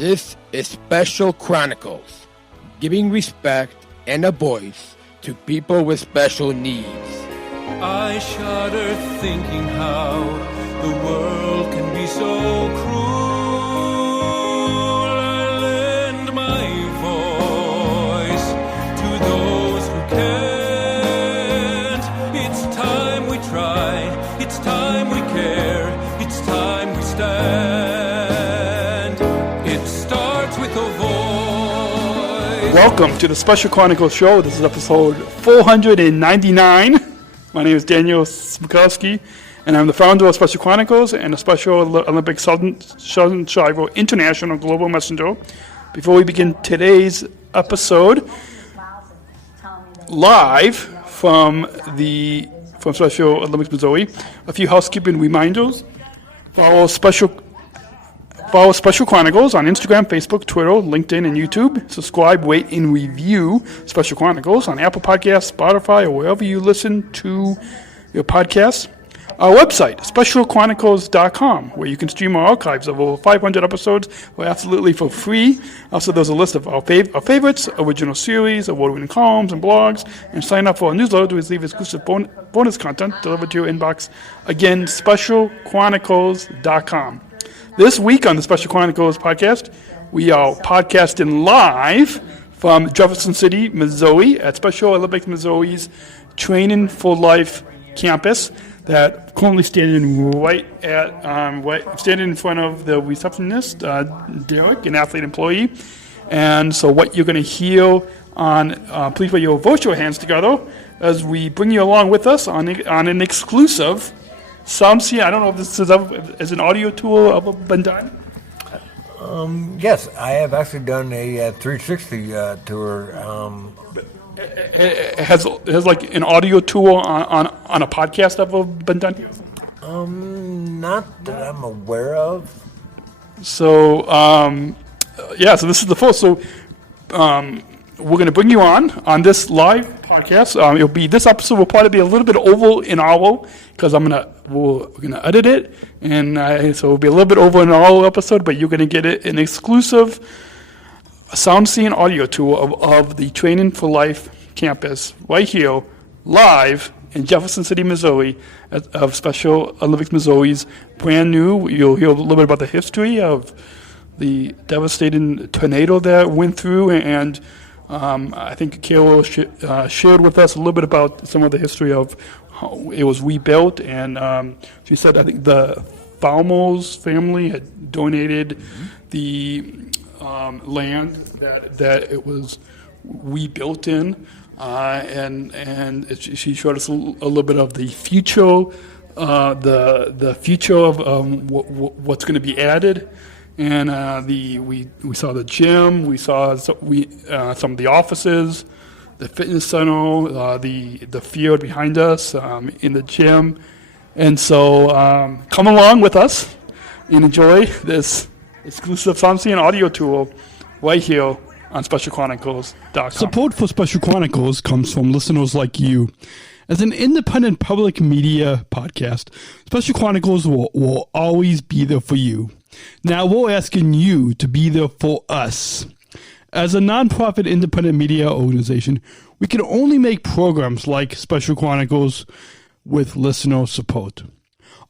This is Special Chronicles, giving respect and a voice to people with special needs. I shudder thinking how the world can be so cruel. I lend my voice to those who can't. It's time we try, it's time we care, it's time we stand. It starts with a voice. Welcome to the Special Chronicles show. This is episode 499. My name is Daniel Smikowski, and I'm the founder of Special Chronicles and the Special Olympic Sunshine International Global Messenger. Before we begin today's episode, live from Special Olympics Missouri, a few housekeeping reminders. Follow Special Chronicles on Instagram, Facebook, Twitter, LinkedIn, and YouTube. Subscribe, rate, and review Special Chronicles on Apple Podcasts, Spotify, or wherever you listen to your podcasts. Our website, specialchronicles.com, where you can stream our archives of over 500 episodes absolutely for free. Also, there's a list of our favorites, original series, award-winning columns, and blogs, and sign up for our newsletter to receive exclusive bonus content delivered to your inbox. Again, specialchronicles.com. This week on the Special Chronicles podcast, we are podcasting live from Jefferson City, Missouri, at Special Olympics Missouri's Training for Life campus. That currently standing standing in front of the receptionist, Derek, an athlete employee. And so, what you're going to hear on, please put your virtual hands together as we bring you along with us on an exclusive Soundseeing. I don't know if this is an audio tour ever been done. Yes, I have actually done a 360 tour. It has like an audio tour on a podcast ever been done? Not that I'm aware of. So, so this is the first. So, we're going to bring you on this live podcast. This episode will probably be a little bit over an hour because we're gonna edit it, and so it'll be a little bit over an hour episode. But you're going to get an exclusive Soundseeing Audio Tour of the Training for Life campus right here, live in Jefferson City, Missouri, of Special Olympics Missouri's brand new. You'll hear a little bit about the history of the devastating tornado that went through, and I think Carol shared with us a little bit about some of the history of how it was rebuilt, and she said I think the Falmos family had donated the land that it was rebuilt in, and she showed us a little bit of the future, the future of what's going to be added. And we saw the gym, we saw some of the offices, the fitness center, the field behind us in the gym, and so come along with us and enjoy this exclusive Soundseeing Audio Tour right here on SpecialChronicles.com. Support for Special Chronicles comes from listeners like you. As an independent public media podcast, Special Chronicles will always be there for you. Now we're asking you to be there for us. As a nonprofit independent media organization, we can only make programs like Special Chronicles with listener support.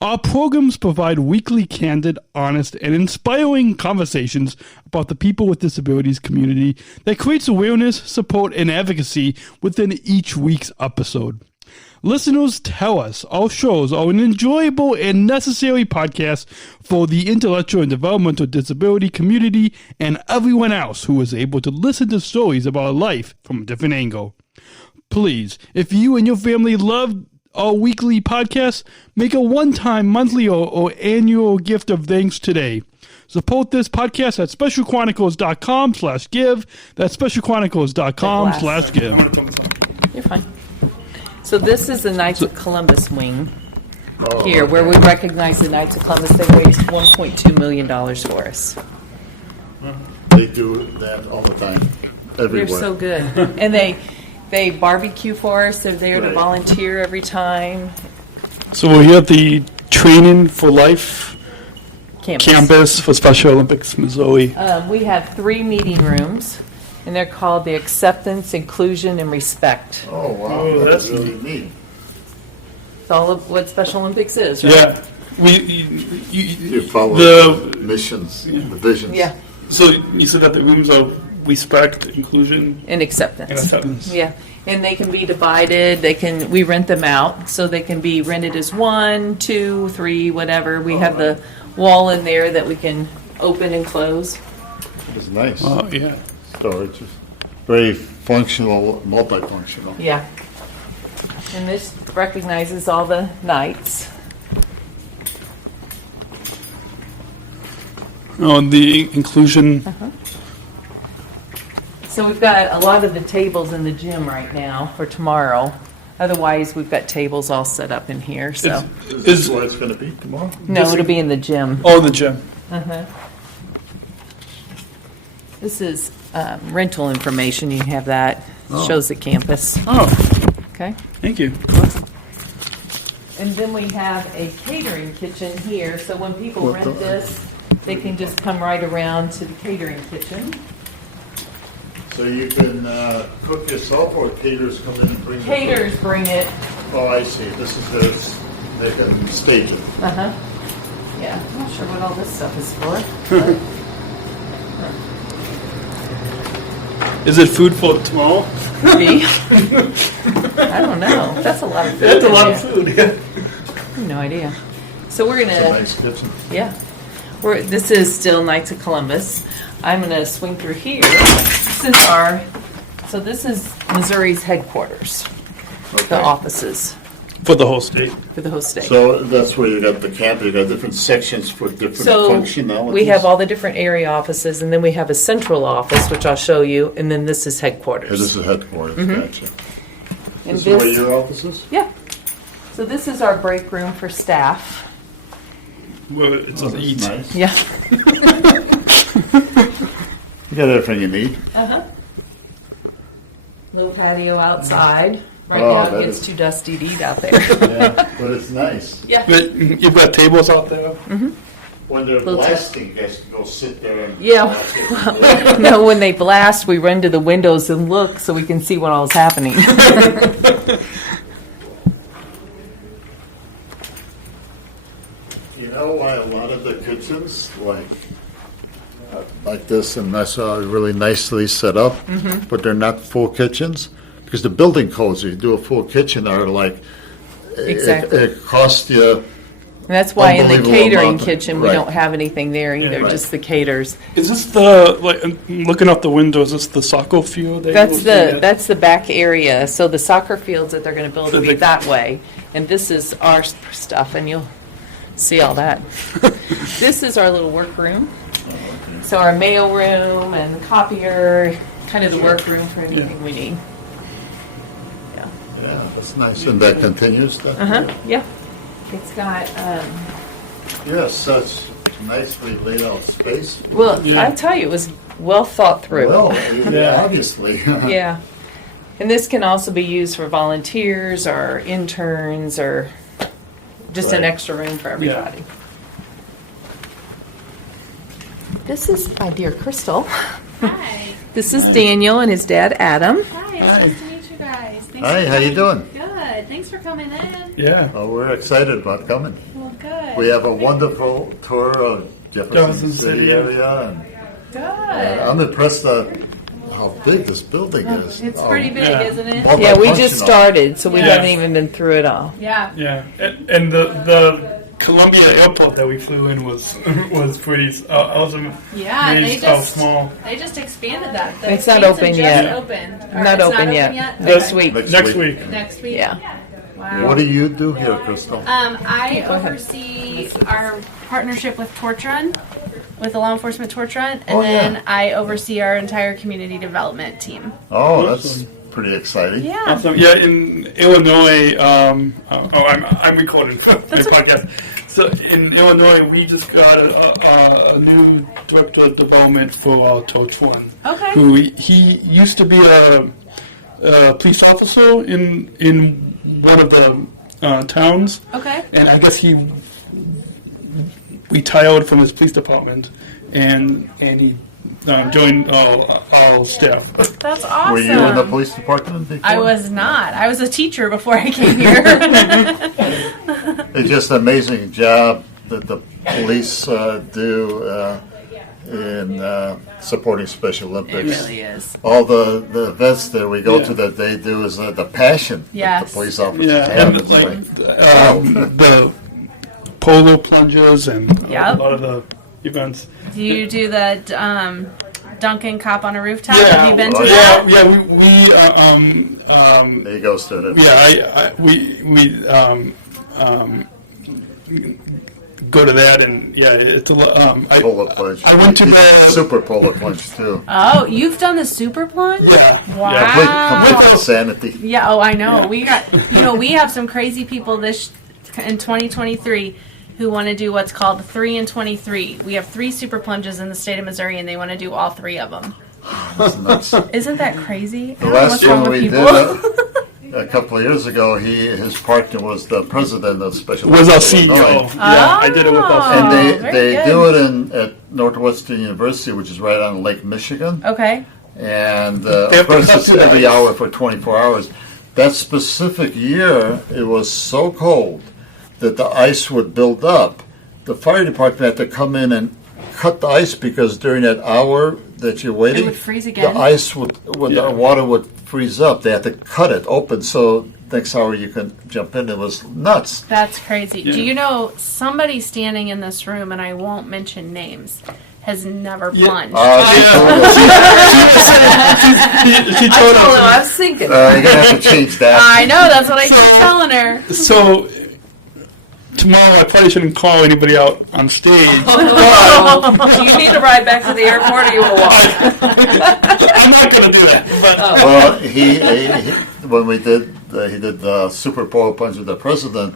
Our programs provide weekly, candid, honest, and inspiring conversations about the people with disabilities community that creates awareness, support, and advocacy within each week's episode. Listeners tell us our shows are an enjoyable and necessary podcast for the intellectual and developmental disability community and everyone else who is able to listen to stories about life from a different angle. Please, if you and your family love our weekly podcast, make a one-time, monthly, or annual gift of thanks today. Support this podcast at specialchronicles.com/give. That's specialchronicles.com/give. You're fine. So this is the Knights of Columbus wing here, where we recognize the Knights of Columbus. They raised $1.2 million for us. They do that all the time, everywhere. They're so good. And they barbecue for us. They're there to Right. volunteer every time. So we're here at the Training for Life campus for Special Olympics, Missouri. We have 3 meeting rooms, and they're called the Acceptance, Inclusion, and Respect. Oh, wow, Oh, that's that's really neat. It's all of what Special Olympics is, right? Yeah. You follow The- the missions, the visions. Yeah, So you said that the rooms are respect, inclusion, and acceptance. and acceptance. Yeah, and they can be divided. We rent them out, so they can be rented as 1, 2, 3, whatever. We have the wall in there that we can open and close. It's nice. Oh, yeah. Storage is very functional, multifunctional. Yeah. And this recognizes all the nights. Oh, the inclusion. So we've got a lot of the tables in the gym right now for tomorrow. Otherwise, we've got tables all set up in here, so. Is this where it's going to be tomorrow? No, it'll be in the gym. Oh, the gym. This is rental information. You have that. Shows the campus. Oh, Okay. thank you. And then we have a catering kitchen here, so when people What rent the- this, they can just come right around to the catering kitchen. So you can cook yourself, or caterers come in and bring the food? Caterers bring it. Oh, I see. This is theirs. They can stage it. Uh-huh. Yeah, I'm not sure what all this stuff is for. Is it food for tomorrow? Maybe. I don't know. That's a lot of food. That's a in lot there. of food, yeah. I have no idea. So we're It's a gonna, nice kitchen. yeah. This is still Knights of Columbus. I'm gonna swing through here. This is Missouri's headquarters, the Okay. offices For the whole state. for the whole state. So that's where you got the camp. You got different sections for different So functionalities. we have all the different area offices, and then we have a central office, which I'll show you, and then this is Yeah, headquarters. this is headquarters. Gotcha. And This is where your office is? Yeah. So this is our break room for staff. Well, it's Oh, an that's eat. nice. Yeah. You got everything you need. Little patio outside. Right Oh, now it that gets is- too dusty to eat out there. Yeah, but it's nice. Yeah. But you've got tables out there? When they're Little blasting, you guys can go sit there and. Yeah. watch it. No, when they blast, we run to the windows and look so we can see what all's happening. You know why a lot of the kitchens, like this, and that's really nicely set up, but they're not full kitchens? Because the building codes, if you do a full kitchen, are like, Exactly. it costs you, And that's why in the Unbelievable catering amount of- kitchen, we right. don't have anything there either, Right. just the caters. Is this the, like, I'm looking out the window, is this the soccer field? That's the back area. So the soccer fields that they're going to build will be So they- that way. And this is our stuff, and you'll see all that. This is our little workroom. So our mail room and copier, kind of the workroom for anything we need. Yeah. yeah, that's nice, and that continues then? Yeah. It's got, Yes, such nicely laid out space. well, I tell you, it was well thought through. Well, yeah, obviously. Yeah. And this can also be used for volunteers or interns or just an Right. extra room for everybody. This is my dear Crystal. Hi. This is Daniel and his dad, Adam. Hi, it's nice to meet you guys. Thanks Hi, for how you coming. doing? Good. Thanks for coming in. Yeah. Oh, we're excited about coming. Well, good. We have a wonderful tour of Jefferson Jefferson City City. area, and Good. I'm impressed how big this building is. It's pretty big, Yeah. isn't it? Yeah, we just Multifunctional. started, so we Yeah. haven't even been through it all. Yeah. Yeah. And the Columbia airport that we flew in was pretty awesome. Yeah, Amazed they how just small. expanded that. The It's not expansion open just yet. Opened. Or Not it's open yet. Okay. This week. Next week. Next week. Yeah. Wow. What do you do here, Crystal? I oversee our partnership with Torch Run, with the law enforcement Torch Run, and Oh, yeah. then I oversee our entire community development team. Oh, that's pretty exciting. Yeah. Awesome. Yeah, in Illinois, I'm recording the podcast. So in Illinois, we just got a new director of development for Torch One. Okay. Who he used to be a police officer in one of the towns, Okay. and I guess he retired from his police department, and he joined our staff. That's awesome. Were you in the police department before? I was not. I was a teacher before I came here. It's just an amazing job that the police do in supporting Special Olympics. It really is. All the events that we go to that they do is the passion that Yes. the police officers Yeah, have. and It's like, the polo plungers and Yep. a lot of the events. Do you do the Duncan Cop on a Rooftop? Yeah, Have you been to yeah, that? yeah. there you go, student. Yeah, we go to that, and yeah, it's a lot. Polo plunge. I went to He's the super polo plunge too. Oh, you've done the super plunge? yeah. Wow. Complete insanity. Yeah, oh, I know. We have some crazy people in 2023 who want to do what's called 3 and 23. We have 3 super plunges in the state of Missouri, and they want to do all 3 of them. That's nuts. Isn't that crazy? The last wrong one with we people? did a couple of years ago, his partner was the president of Special Was our Olympics of CEO. Illinois. Yeah, I did it with us. And very they good. do it at Northwestern University, which is right on Lake Michigan. Okay. And They have of course, to cut it's to the every ice. hour for 24 hours. That specific year, it was so cold that the ice would build up. The fire department had to come in and cut the ice because during that hour that you're waiting, It would freeze again? the ice the water would freeze up. They had to cut it open so next hour you can jump in. It was nuts. That's crazy. Yeah. Do you know somebody standing in this room, and I won't mention names, has never plunged? She told us. I was thinking. You're gonna have to change that. I know, that's what I keep telling her. So tomorrow, I probably shouldn't call anybody out on stage. Do you need to ride back to the airport or you will walk? I'm not going to do that. But Well, he when he did the Super Bowl punch with the president.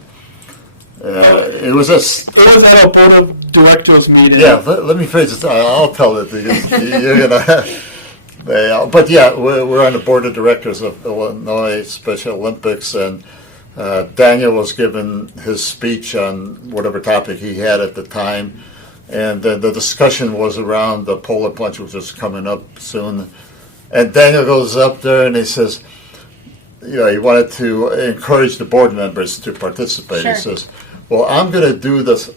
It was a it was at a board of directors meeting. yeah. Let me phrase this. I'll tell it. You're gonna. But yeah, we're on the board of directors of Illinois Special Olympics, and Daniel was giving his speech on whatever topic he had at the time, and the discussion was around the polar plunge, which is coming up soon. And Daniel goes up there and he says, he wanted to encourage the board members to participate. Sure. He says, "Well, I'm going to do this,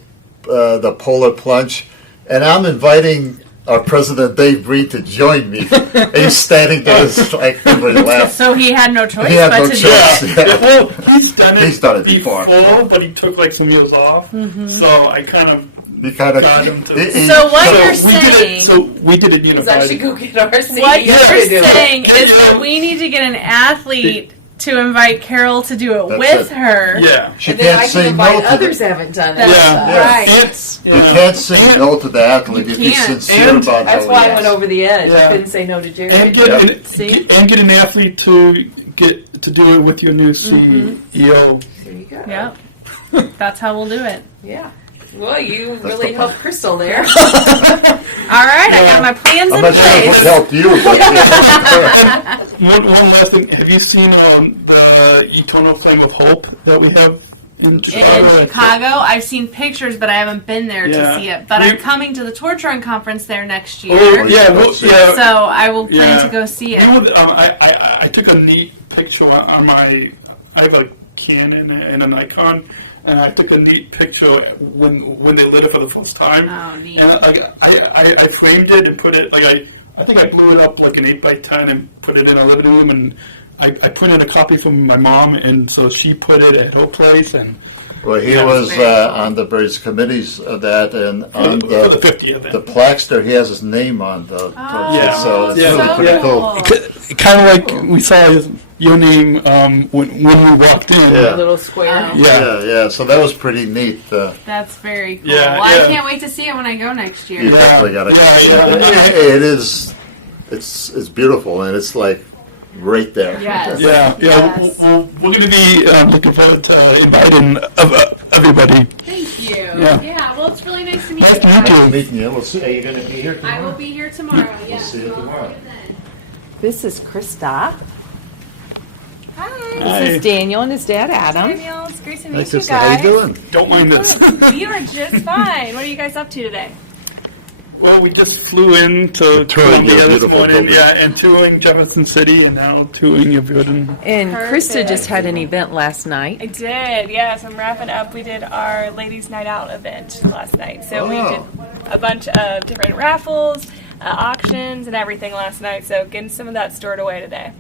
the polar plunge, and I'm inviting our president Dave Reed to join me." And he's standing there, it's like everybody laughed. So he had no choice He had but no to do choice. it. Yeah, well, he's done it before. but he took like some years off. So I kind of He kind of. got him to. So what you're we did saying, it. So we did it Because I should unified. go get our CEO what to you're do it. saying is that we need to get an athlete to invite Carol to do it That's with it. her. Yeah. She And then I can't can say no invite to others the, that haven't done it. That's Yeah. right. It's, You can't say no to the athlete You if he's can't. sincere And about That's how why he I went is. over the edge. Yeah. I couldn't say no to Jerry. and See? get an athlete to get to do it with your new CEO. There you go. Yep. That's how we'll do it. Yeah. Well, you really helped Crystal there. All right, I got my plans I'm in not sure if it place. helped you, but yeah. One last thing. Have you seen the Eternal Flame of Hope that we have in In Chicago, I've seen pictures, but I haven't been there to Yeah. see it. But We- I'm coming to the Torch Run conference there next year. Oh, yeah, well, yeah. So I will plan Yeah. to go see it. You know, I took a neat picture on my. I have a Canon and a Nikon, and I took a neat picture when they lit it for the first time. Oh, neat. And I framed it and put it I think I blew it up like an 8x10 and put it in a living room, and I printed a copy from my mom, and so she put it at her place, and Well, he That was very cool. on the various committees of that, and on for the the 50th. the plaques there, he has his name on the. Yeah. So it's Yeah. really So pretty cool. Kind of like we saw your name when we walked in. Yeah. A little square. Yeah. So that was pretty neat. That's very cool. Yeah, well, yeah. I can't wait to see it when I go next year. You definitely got to. Yeah. It is. It's beautiful, and it's like right there. Yes. Yeah. Yes. We're going to be looking forward to inviting everybody. Thank you. Yeah. Yeah. Well, it's really nice to meet Nice you. to meet Nice you. meeting you. We'll see. Are you going to be here I tomorrow? will be here tomorrow. Yes. see you I'll tomorrow. see you then. This is Krista. Hi. This is Daniel and his dad, Adam. Daniel, it's great to meet Nice you to see you. How guys. you doing? Don't mind this. We are just fine. What are you guys up to today? Well, we just flew in to Touring your Columbia this beautiful morning, building. and touring Jefferson City, and now touring your building. And Krista Perfect. just had an event last night. I did, yes. I'm wrapping up. We did our Ladies' Night Out event last night. So we did a bunch of different raffles, auctions, and everything last night. So getting some of that stored away today.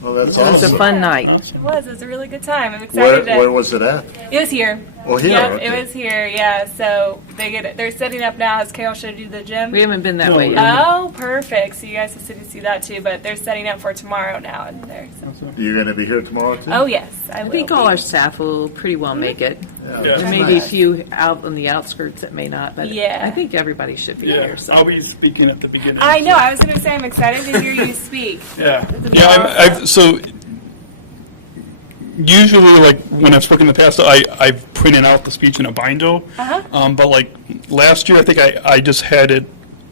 Well, that's It was awesome. a fun night. It was a really good time. I'm excited Where was it at? It was here. Oh, here. Yep, okay. it was here, yeah. So they're setting up now. Has Carol showed you the gym? We haven't been that way yet. Oh, perfect. So you guys will see that too. But they're setting up for tomorrow now in there. So. You're going to be here tomorrow too? Oh, yes. I think all our staff will pretty well make it. Yeah. There may be a few out on the outskirts that may not, but Yeah. I think everybody should be Yeah, here. So. I'll be speaking at the beginning. I know. I was going to say I'm excited to hear you speak. Yeah, This is yeah. awesome. So usually, like when I've spoken in the past, I've printed out the speech in a binder. But like last year, I think I just had it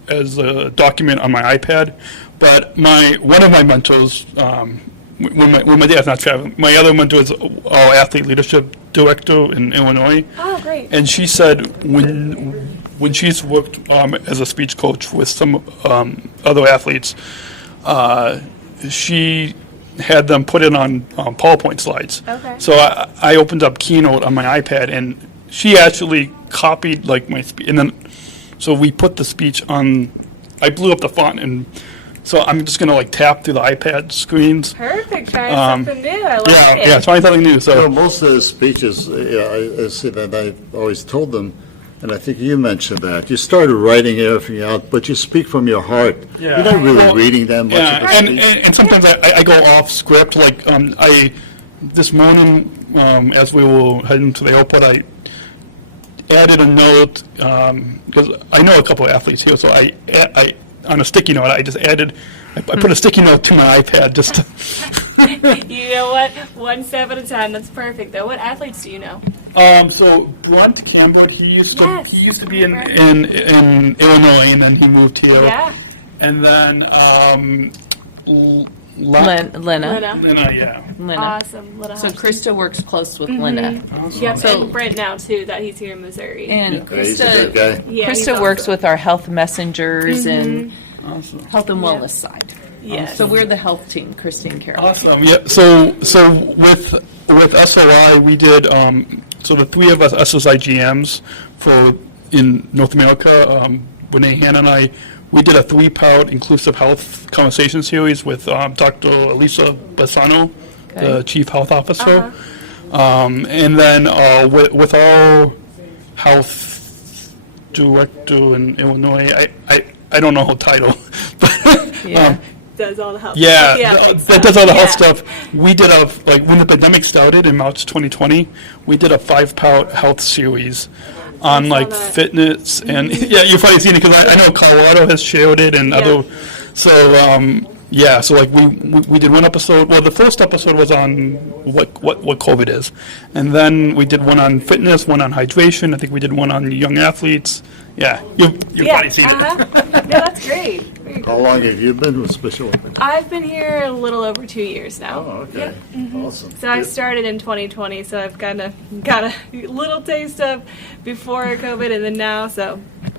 as a document on my iPad. But one of my mentors, when my dad's not traveling, my other mentor is our athlete leadership director in Illinois. Oh, great. And she said when she's worked as a speech coach with some other athletes, she had them put it on PowerPoint slides. Okay. So I opened up Keynote on my iPad, and she actually copied like my speech, and then so we put the speech on. I blew up the font, and so I'm just gonna like tap through the iPad screens. Perfect. Trying something new. I like it. Yeah, trying something new. You So know, most of the speeches, I see that I've always told them, and I think you mentioned that. You started writing everything out, but you speak from your heart. Yeah. You're not really Well, reading that much yeah, of the and, speech. and sometimes I go off script. Like this morning, as we were heading to the airport, I added a note because I know a couple of athletes here. So I on a sticky note, I just added. I put a sticky note to my iPad just to. You know what? One step at a time. That's perfect, though. What athletes do you know? So Brunt Campbell, he used to be in Brunt. in Illinois, and then he moved here. Yeah. And then Lena. Lena. yeah. Lena. Awesome. Lena So Hodgson. Krista works close with Lena. Yep, So- and Brent now, too, that he's here in Missouri. And Yeah, he's a good Krista, guy. Yeah, he's Krista works awesome. with our health messengers and Awesome. health and wellness side. Yes. So we're the health team, Christy and Carol. Awesome. Yeah. So with SOI, we did so the three of us SSI GMs for in North America. Renee Hannah and I, we did a 3-part inclusive health conversation series with Dr. Elisa Bassano, the Okay. Chief Health Officer, and then with our health director in Illinois. I don't know her title, but Yeah. Does all the health. yeah, thanks. that does all the health Yeah. stuff. We did when the pandemic started in March 2020, we did a 5-part health series on like that. fitness and yeah, you've probably seen it because I know Colorado has shared it and other. So so like we did one episode. Well, the first episode was on what COVID is, and then we did one on fitness, one on hydration. I think we did one on young athletes. Yeah, you've probably seen it. No, that's great. Very How cool. long have you been with Special Olympics? I've been here a little over 2 years now. Oh, okay. Awesome. So I Good. started in 2020, so I've kind of got a little taste of before COVID and then now, so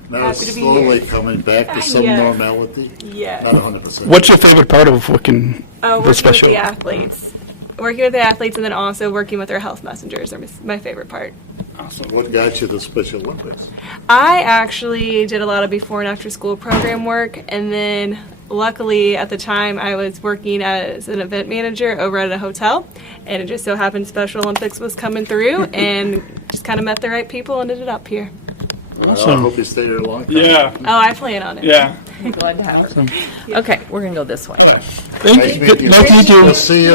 Now it's happy to be slowly here. coming back to some Yes. normality. Yeah. Not 100%. What's your favorite part of working Working with with Special? the athletes. Working with the athletes and then also working with our health messengers are my favorite part. What got you to Special Olympics? I actually did a lot of before and after school program work, and then luckily at the time I was working as an event manager over at a hotel, and it just so happened Special Olympics was coming through and just kind of met the right people and ended up here. I hope you stay here a long time. Yeah, Oh, I plan on it. yeah. Glad to have her. Okay, we're going to go this way. Thank Nice you. meeting you. Nice to meet you. We'll see you.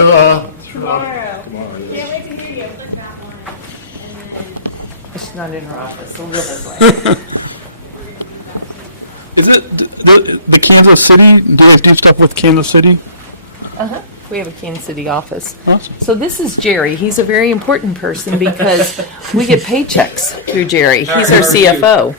Tomorrow. Can't wait to hear you. Click that one. She's not in her office, so we'll go this way. Is it the Kansas City? Do you guys do stuff with Kansas City? We have a Kansas City office. Awesome. So this is Jerry. He's a very important person because we get paychecks through Jerry. He's our CFO.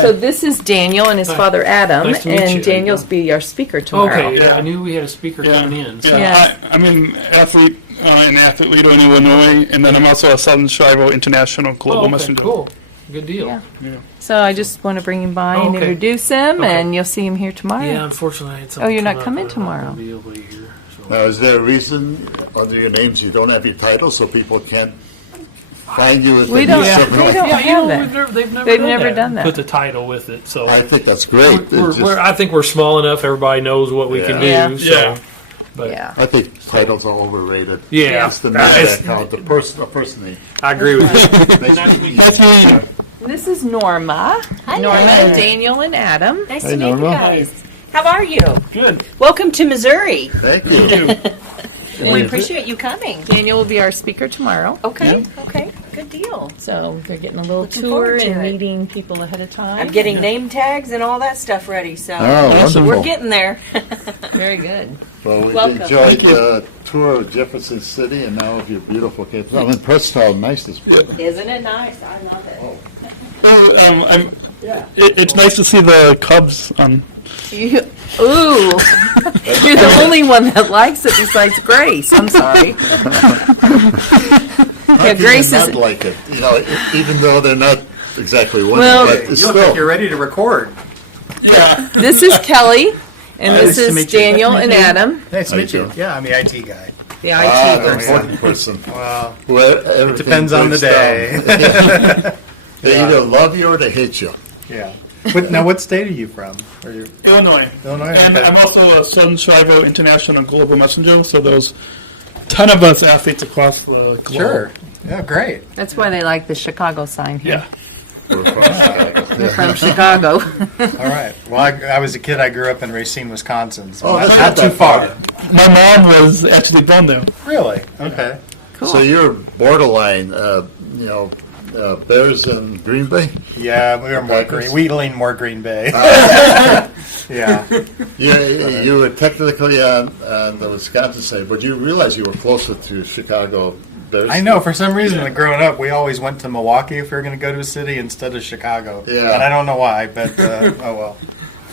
So this is Daniel and his father Adam, Nice to meet and you. Daniel's be our speaker tomorrow. Okay, yeah, I knew we had a speaker coming in. So. Yeah. I'm an athlete an athlete leader in Illinois, and then I'm also a Southern Shivo International Global Messenger. Cool. Good deal. Yeah. So I just want to bring him by and introduce him, and you'll see him here tomorrow. Yeah, unfortunately, I had something. Oh, you're not come coming up, tomorrow. I'm not gonna be able to be here, so. Now, is there a reason under your names you don't have your title so people can't find you if We they don't- need yeah, something we else? don't- Yeah, you know, have that. they've They've never done that. Put the title with it, so I think that's great. It's just- I think we're small enough. Everybody knows what we can do. Yeah. So, Yeah. but Yeah. I think titles are overrated. Yeah. It's the name that count, the person name. I agree with you. Makes me- This is Norma. Norma, Daniel, and Adam. Nice Hey, to meet you Norma. guys. How are you? Good. Welcome to Missouri. Thank you. We appreciate you coming. Daniel will be our speaker tomorrow. Okay, okay, good deal. So they're getting a little Looking tour forward to and it. meeting people ahead of time. I'm getting name tags and all that stuff ready, so Oh, wonderful. we're getting there. Very good. Well, we Welcome. enjoyed the tour of Jefferson City and now of your beautiful campus. I'm impressed how nice this place is. Isn't it nice? I love it. It's nice to see the Cubs on. Ooh, you're the only one that likes it besides Grace. I'm sorry. How can Grace you is- not like it? You know, even though they're not exactly winning, Well- but it's You look like still. you're ready to record. Yeah. This is Kelly, and Nice this to is meet you. Daniel Nice to and meet you. Adam, Nice to How meet you you. doing? Yeah, I'm the IT guy. the Ah, IT the person. important person. Well, Where it everything depends on the breaks down. day. They either love you or they hate you. Yeah. But now, what state are you from? Are you Illinois. Illinois? And Okay. I'm also a Southern Shivo International Global Messenger, so there's a ton of us athletes across the globe. Sure. Yeah, great. That's why they like the Chicago sign here. Yeah. We're from Chicago. They're from Chicago. All right. Well, I was a kid. I grew up in Racine, Wisconsin. So Oh, not, that's not not too that far. far. My mom was actually born there. Really? Okay. Cool. So you're borderline, Bears and Green Bay? Yeah, we were more Packers? green. We lean more Green Bay. Yeah. You were technically on the Wisconsin side, but you realize you were closer to Chicago Bears. I know. For some reason, growing up, we always went to Milwaukee if we were going to go to a city instead of Chicago. Yeah. And I don't know why, but oh well.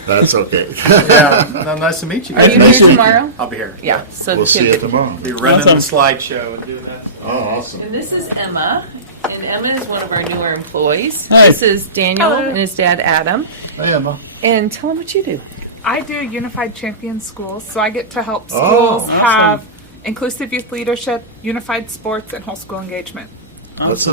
That's okay. Yeah. No, nice to meet you. Are you Nice here to meet tomorrow? I'll be here. Yeah. So We'll the see kids you tomorrow. Be running Awesome. the slideshow and do that. Oh, awesome. And this is Emma, and Emma is one of our newer employees. Hi. This is Daniel Hello. and his dad Adam. Hey, Emma. And tell them what you do. I do Unified Champion Schools, so I get to help Oh, schools awesome. have inclusive youth leadership, unified sports, and whole school engagement. That's a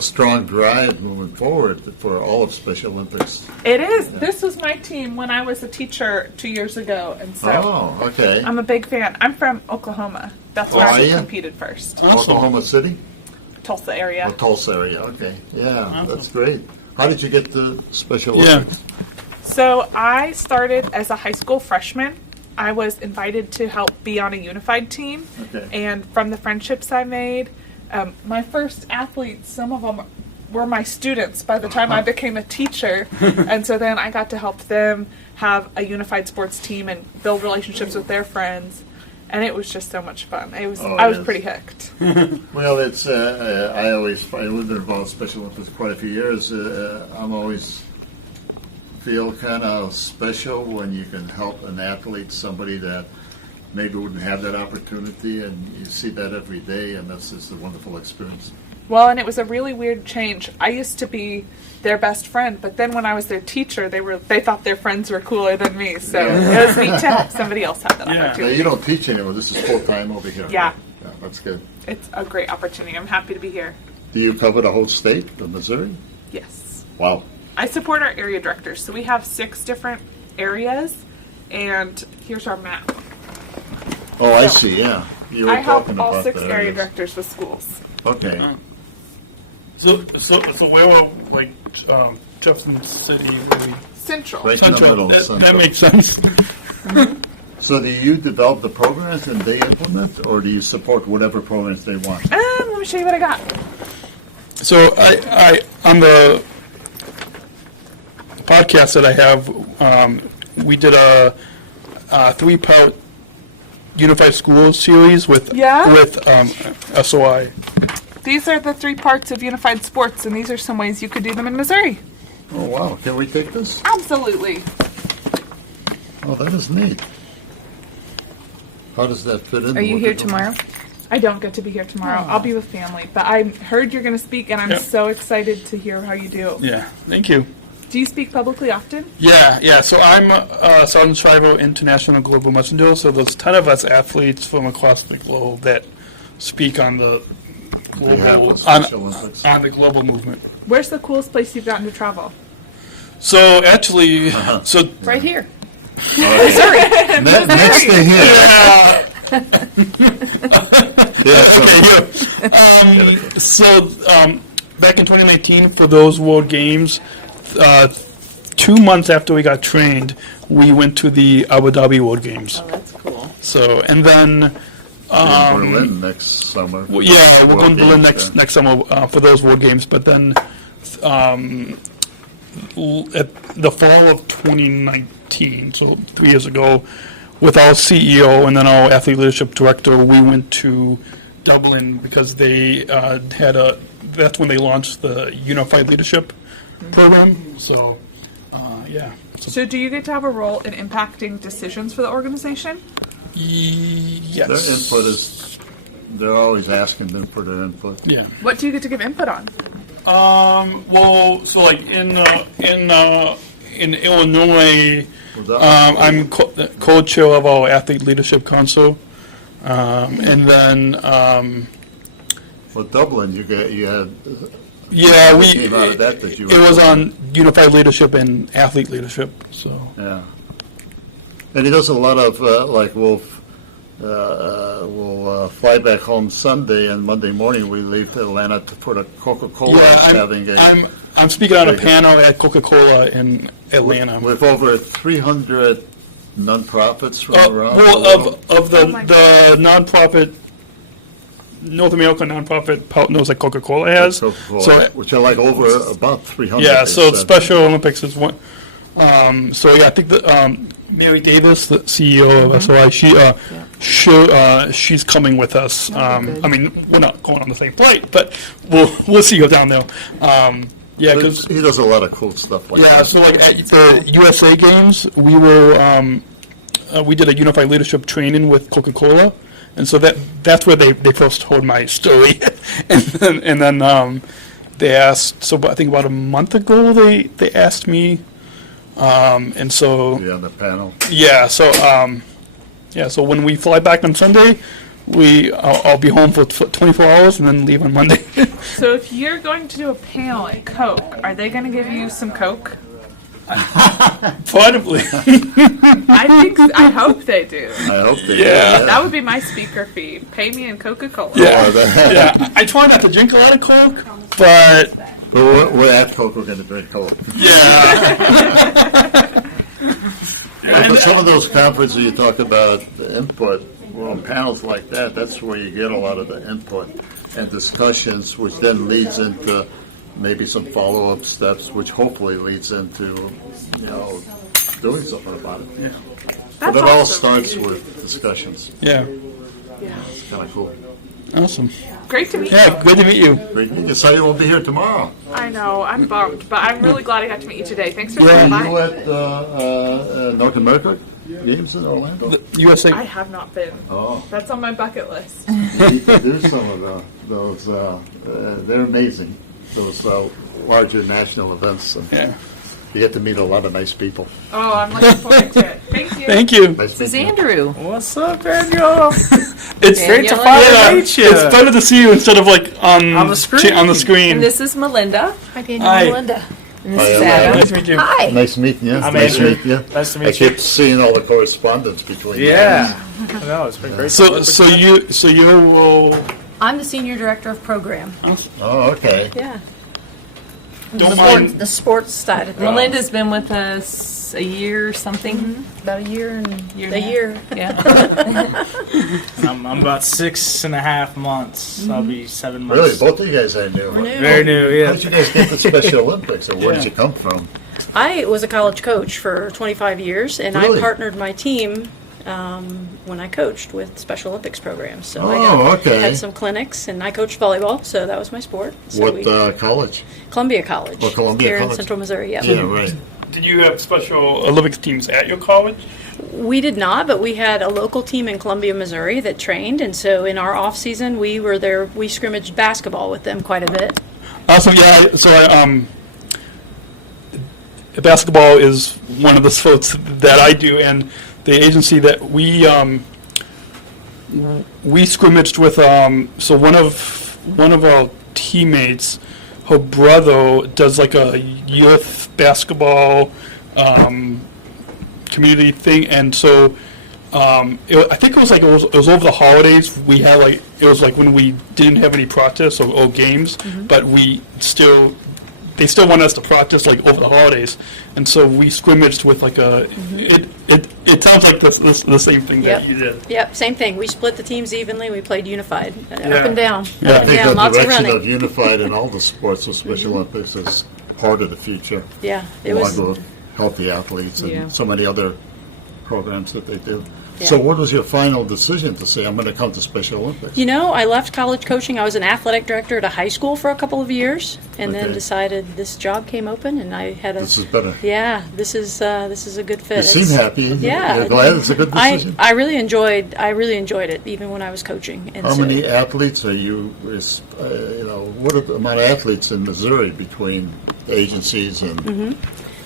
strong drive moving forward for all of Special Olympics. It is. This was my team when I was a teacher 2 years ago, and so Oh, okay. I'm a big fan. I'm from Oklahoma. That's Oh, where are I you? competed first. Oklahoma City? Tulsa area. Oh, Tulsa area, okay. Yeah, that's great. How did you get to Special Yeah. Olympics? So I started as a high school freshman. I was invited to help be on a unified team, Okay. and from the friendships I made, my first athletes, some of them were my students by the time I became a teacher, and so then I got to help them have a unified sports team and build relationships with their friends, and it was just so much fun. I was is. pretty hooked. Well, it's I've been involved in Special Olympics quite a few years. I'm always feel kind of special when you can help an athlete, somebody that maybe wouldn't have that opportunity, and you see that every day, and that's just a wonderful experience. Well, and it was a really weird change. I used to be their best friend, but then when I was their teacher, they thought their friends were cooler than me. So it was neat to have somebody else have that Yeah. Now, opportunity. you don't teach anymore. This is full time over here. Yeah. Yeah, that's good. It's a great opportunity. I'm happy to be here. Do you cover the whole state of Missouri? Yes. Wow. I support our area directors. So we have 6 different areas, and here's our map. Oh, I see. Yeah, you were I help talking all about 6 the area areas. directors with schools. Okay. So where are, like, Jefferson City, really Central. Right in the central? middle. That Central. makes sense. So do you develop the programs and they implement, or do you support whatever programs they want? Let me show you what I got. So I on the podcast that I have, we did a 3-part Unified Schools series with Yeah? SOI. These are the 3 parts of unified sports, and these are some ways you could do them in Missouri. Oh, wow. Can we take this? Absolutely. Oh, that is neat. How does that fit in? Are you with here the- tomorrow? I don't get to be here tomorrow. I'll be with family. But I heard you're going to speak, and I'm Yeah. so excited to hear how you do. Yeah, thank you. Do you speak publicly often? Yeah. So I'm Sergeant Shriver, International Global Messenger. So there's 10 of us athletes from across the globe that speak on the global, Special Olympics. on the global movement. Where's the coolest place you've gotten to travel? So actually, so Right here. Next to here. Yeah, so- back in 2019 for those World Games, 2 months after we got trained, we went to the Abu Dhabi World Games. Oh, that's cool. So, and then, in Berlin next summer. well, yeah, we're going to Berlin Games, next summer for those World Games. But then, at the fall of 2019, so 3 years ago, with our CEO and then our athlete leadership director, we went to Dublin because they that's when they launched the Unified Leadership Program. So, yeah. So do you get to have a role in impacting decisions for the organization? Yes. Their input is, they're always asking them for their input. Yeah. What do you get to give input on? Well, so like in Illinois, I'm co-chair of our Athlete Leadership Council, and then Well, Dublin, you had. yeah, what came out of that you it was on Unified Leadership and Athlete Leadership. So Yeah. And he does a lot of like we'll fly back home Sunday, and Monday morning we leave to Atlanta for the Coca-Cola having a. I'm speaking on a panel at Coca-Cola in Atlanta. With over 300 nonprofits from around the well, world. of the nonprofit, North American nonprofit partners that Coca-Cola has. Coca-Cola, So which are like over about 300. yeah, they so said. Special Olympics is one. So yeah, I think that Mary Davis, the CEO of SOI, she's coming with us. I mean, we're not going on the same flight, but we'll see her down there. Yeah, But because he does a lot of cool stuff like yeah, that. so like at the USA Games, we did a unified leadership training with Coca-Cola, and so that's where they first heard my story, and then they asked. So I think about a month ago they asked me, and so Yeah, on the panel. yeah, so so when we fly back on Sunday, I'll be home for 24 hours and then leave on Monday. So if you're going to do a panel at Coke, are they going to give you some Coke? Probably. I hope they do. I hope they Yeah. do. That would be my speaker fee. Pay me in Coca-Cola. Yeah, I try not to drink a lot of Coke, but But we're at Coke, we're going to drink Coke. But some of those conferences you talk about, the input, well, on panels like that, that's where you get a lot of the input and discussions, which then leads into maybe some follow-up steps, which hopefully leads into, doing something about it. Yeah. But it all starts with discussions. Yeah. It's kind of cool. Awesome. Great to meet you. Yeah, good to meet you. Great to meet you. So you won't be here tomorrow. I know, I'm bummed, but I'm really glad I got to meet you today. Thanks for Are coming you by. at North America Games in Orlando? USA. I have not been. Oh. That's on my bucket list. You need to do some of those. They're amazing. Those larger national events. And Yeah. you get to meet a lot of nice people. Oh, I'm looking forward to it. Thank you. Thank you. Nice This is meeting you. Andrew. What's up, Daniel? It's Great to Daniel. finally meet you. It's better to see you instead of like on the screen. On the screen. And this is Melinda. Hi, Daniel. Hi. Melinda. And this Hi, is Melinda. Adam. Nice to meet you. Hi. Nice meeting you. I'm nice Andrew. meeting you. Nice to I meet you. keep seeing all the correspondence between you. Yeah. I know, it's been great. So your role. I'm the senior director of program. Oh, okay. Yeah. Don't mind. The sports side of things. Melinda's been with us a year or something. About a year and Year a and a year. Yeah. I'm about 6.5 months. I'll be 7 Really, months. both of you guys I knew. We're new. Very new, How yeah. did you guys get to Special Olympics, or where did you come from? I was a college coach for 25 years, and Really? I partnered my team when I coached with Special Olympics programs. So I Okay. had some clinics, and I coached volleyball, so that was my sport. So What we, college? Columbia College. Oh, Columbia here College. in Central Missouri. Yeah. Yeah, right. Did you have Special Olympics teams at your college? We did not, but we had a local team in Columbia, Missouri that trained, and so in our off season we were there. We scrimmaged basketball with them quite a bit. Basketball is one of the sports that I do, and the agency that we scrimmaged with. So one of our teammates, her brother does like a youth basketball community thing, and so I think it was over the holidays. We had it was like when we didn't have any practice or games, but they still want us to practice like over the holidays, and so we scrimmaged with like a. It sounds like the same thing that you did. Yep, same thing. We split the teams evenly. We played unified, up and down, Yeah, up I and think down, the lots of direction running. of unified in all the sports of Special Olympics is part of the future. Yeah, it along was. with healthy athletes and so many other programs that they do. Yeah. So what was your final decision to say, I'm going to come to Special Olympics? You know, I left college coaching. I was an athletic director at a high school for a couple of years, and then decided this job came open, and I had This is better. Yeah, this is a good fit. You seem happy. Yeah, You're glad it's a good decision? I really enjoyed it, even when I was coaching. And How so, many athletes are you, what are the amount of athletes in Missouri between agencies and...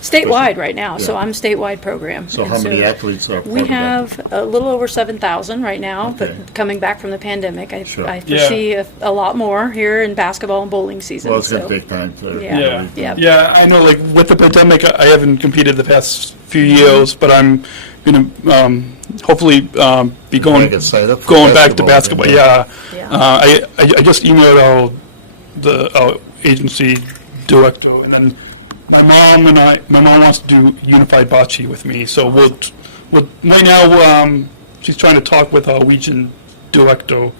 Statewide right now, so Yeah. I'm statewide program. So And how many athletes are part We of that? have a little over 7,000 right now, Okay. but coming back from the pandemic, I Sure. foresee a lot more here in basketball and bowling season. Well, it's going so. to take time to... Yeah. I know. Like with the pandemic, I haven't competed the past few years, but I'm gonna hopefully be going back to basketball. yeah. I just emailed our agency director, and then my mom wants to do unified bocce with me. So we'll right now she's trying to talk with our region director.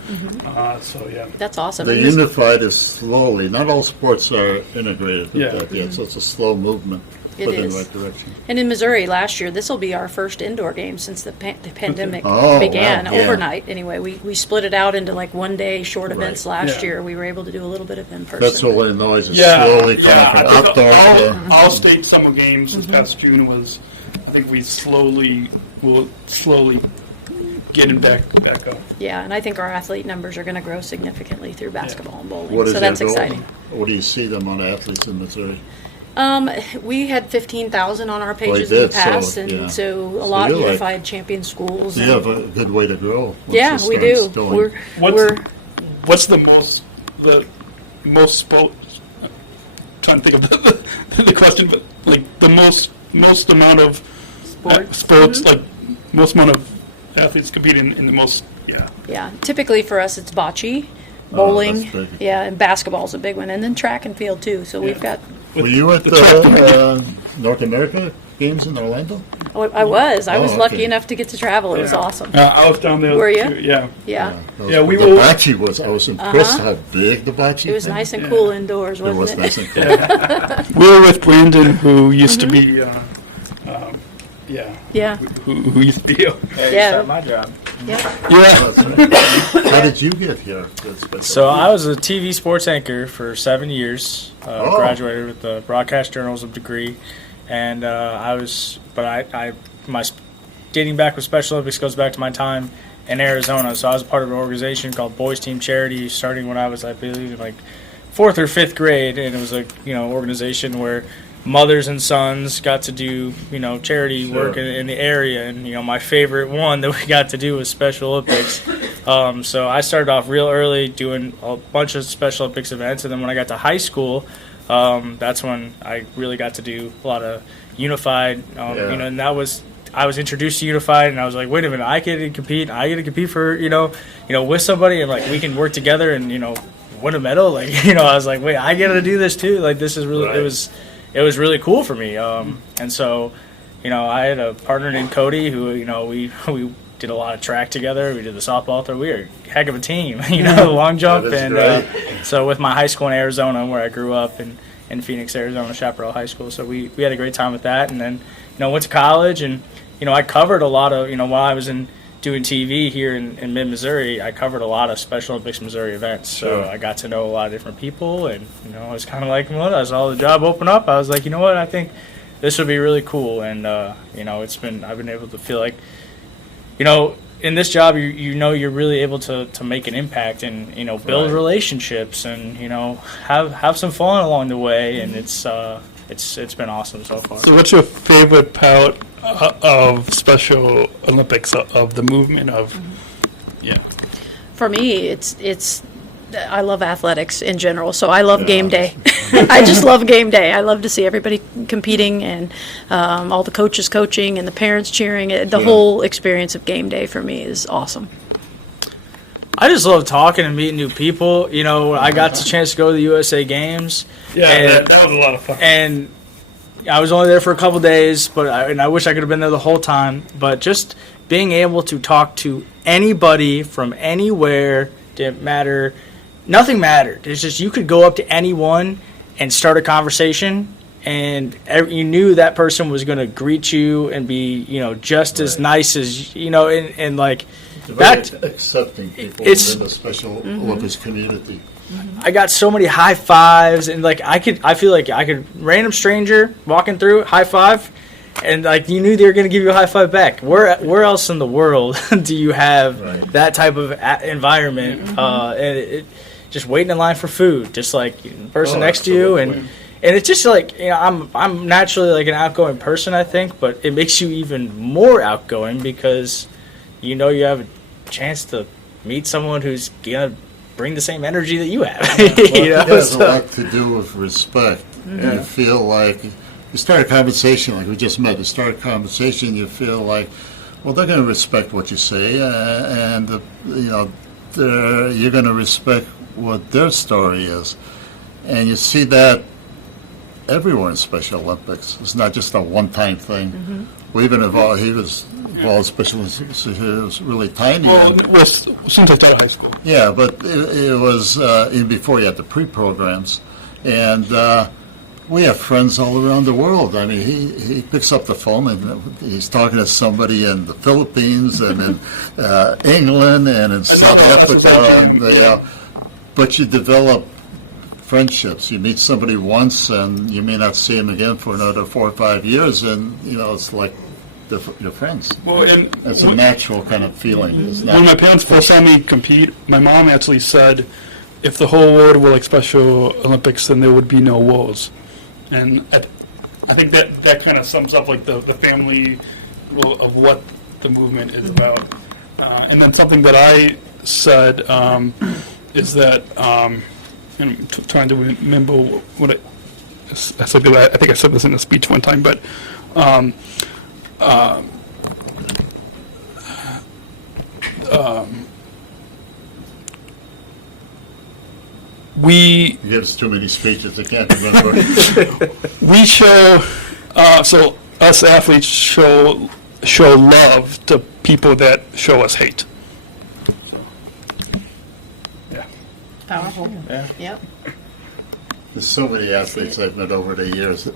So yeah, that's awesome. The unified is slowly, not all sports are integrated with Yeah. that yet, so it's a slow movement, It but in is. the right direction. And in Missouri last year, this will be our first indoor game since the pandemic Oh, began. wow, yeah. Overnight, anyway. We split it out into like one-day short events last Yeah. year. We were able to do a little bit of in-person. That's what Illinois is slowly coming from I think outdoor to... our state summer games this past June was, I think we'll slowly getting back up. Yeah, and I think our athlete numbers are going to grow significantly through basketball and bowling. What is so their that's goal? exciting. What do you see the amount of athletes in Missouri? We had 15,000 on our pages did, in the past, so, and yeah. so a So lot you're like- unified champion schools. You and- have a good way to grow. once Yeah, this we starts do. going. What's the most sports? Trying to think of the question, but like the most amount of sports, like most amount of athletes competing in the most. Yeah, typically for us it's bocce, bowling, that's big. and basketball's a big one, and then track and field too. So we've got. Were you at the North America games in Orlando? I was lucky okay. enough to get to travel. It was awesome. I was down there. Were you? Too, yeah. Yeah. We the were. bocce was. I was impressed how big the bocce. It was thing. nice and cool indoors, It wasn't was it? nice and cool. We were with Brandon, who used to be. Yeah. Who used to be. Yeah. My job. Yeah. How did you get here? So I was a TV sports anchor for 7 years. Oh. Graduated with a broadcast journalism degree, and my dating back with Special Olympics goes back to my time in Arizona. So I was part of an organization called Boys Team Charity, starting when I was, I believe, in like 4th or 5th grade, and it was a organization where mothers and sons got to do charity work in the area, and my favorite one that we got to do was Special Olympics. So I started off real early doing a bunch of Special Olympics events, and then when I got to high school, that's when I really got to do a lot of unified. And that was I was introduced to unified, and I was like, wait a minute, I get to compete. I get to compete for with somebody, and like we can work together and win a medal. Like I was like, wait, I get to do this too. Like this is really it was really cool for me. And so, I had a partner named Cody who, we did a lot of track together. We did the softball throw. We were a heck of a team, long jump. And so with my high school in Arizona, where I grew up in Phoenix, Arizona, Chaparral High School. So we had a great time with that. And then, went to college, and, I covered a lot of, while I was doing TV here in mid-Missouri, I covered a lot of Special Olympics Missouri events. So I got to know a lot of different people, and I was kind of like, well, I saw the job open up. I was like, you know what, I think this would be really cool. And I've been able to feel like, in this job, you're really able to make an impact and build relationships and have some fun along the way, and it's been awesome so far. So what's your favorite part of Special Olympics, of the movement of? Yeah. For me, it's I love athletics in general, so I love game day. I just love game day. I love to see everybody competing and all the coaches coaching and the parents cheering. The whole experience of game day for me is awesome. I just love talking and meeting new people. I got the chance to go to the USA Games. Yeah, and that was a lot of fun. And I was only there for a couple days, but I wish I could have been there the whole time. But just being able to talk to anybody from anywhere didn't matter. Nothing mattered. It's just you could go up to anyone and start a conversation, and you knew that person was going to greet you and be, just as nice as, and like that. Accepting people within the Special Olympics community. I got so many high fives, and like I feel like I could random stranger walking through, high five, and like you knew they were going to give you a high five back. Where else in the world do you have that type of environment? And just waiting in line for food, just like the person next to you, and it's just like I'm naturally like an outgoing person, I think, but it makes you even more outgoing because you have a chance to meet someone who's gonna bring the same energy that you have. It has a lot to do with respect. You feel like you start a conversation like we just met. You start a conversation, you feel like, well, they're going to respect what you say, and you're going to respect what their story is, and you see that everywhere in Special Olympics. It's not just a one-time thing. We've been involved. He was involved Special. He was really tiny. Well, since I started high school. Yeah, but it was even before you had the pre-programs, and we have friends all around the world. I mean, he picks up the phone and he's talking to somebody in the Philippines and in England and in South Africa, and but you develop friendships. You meet somebody once, and you may not see them again for another 4 or 5 years, and it's like your friends. Well, and it's a natural kind of feeling. When my parents first saw me compete, my mom actually said, "If the whole world were like Special Olympics, then there would be no wars." And I think that kind of sums up like the family of what the movement is about. And then something that I said is that, and I'm trying to remember what I said. I think I said this in a speech one time, but you give us too many speeches, I can't remember. We show, so us athletes show love to people that show us hate. Powerful. Yeah. Yep. There's so many athletes I've met over the years.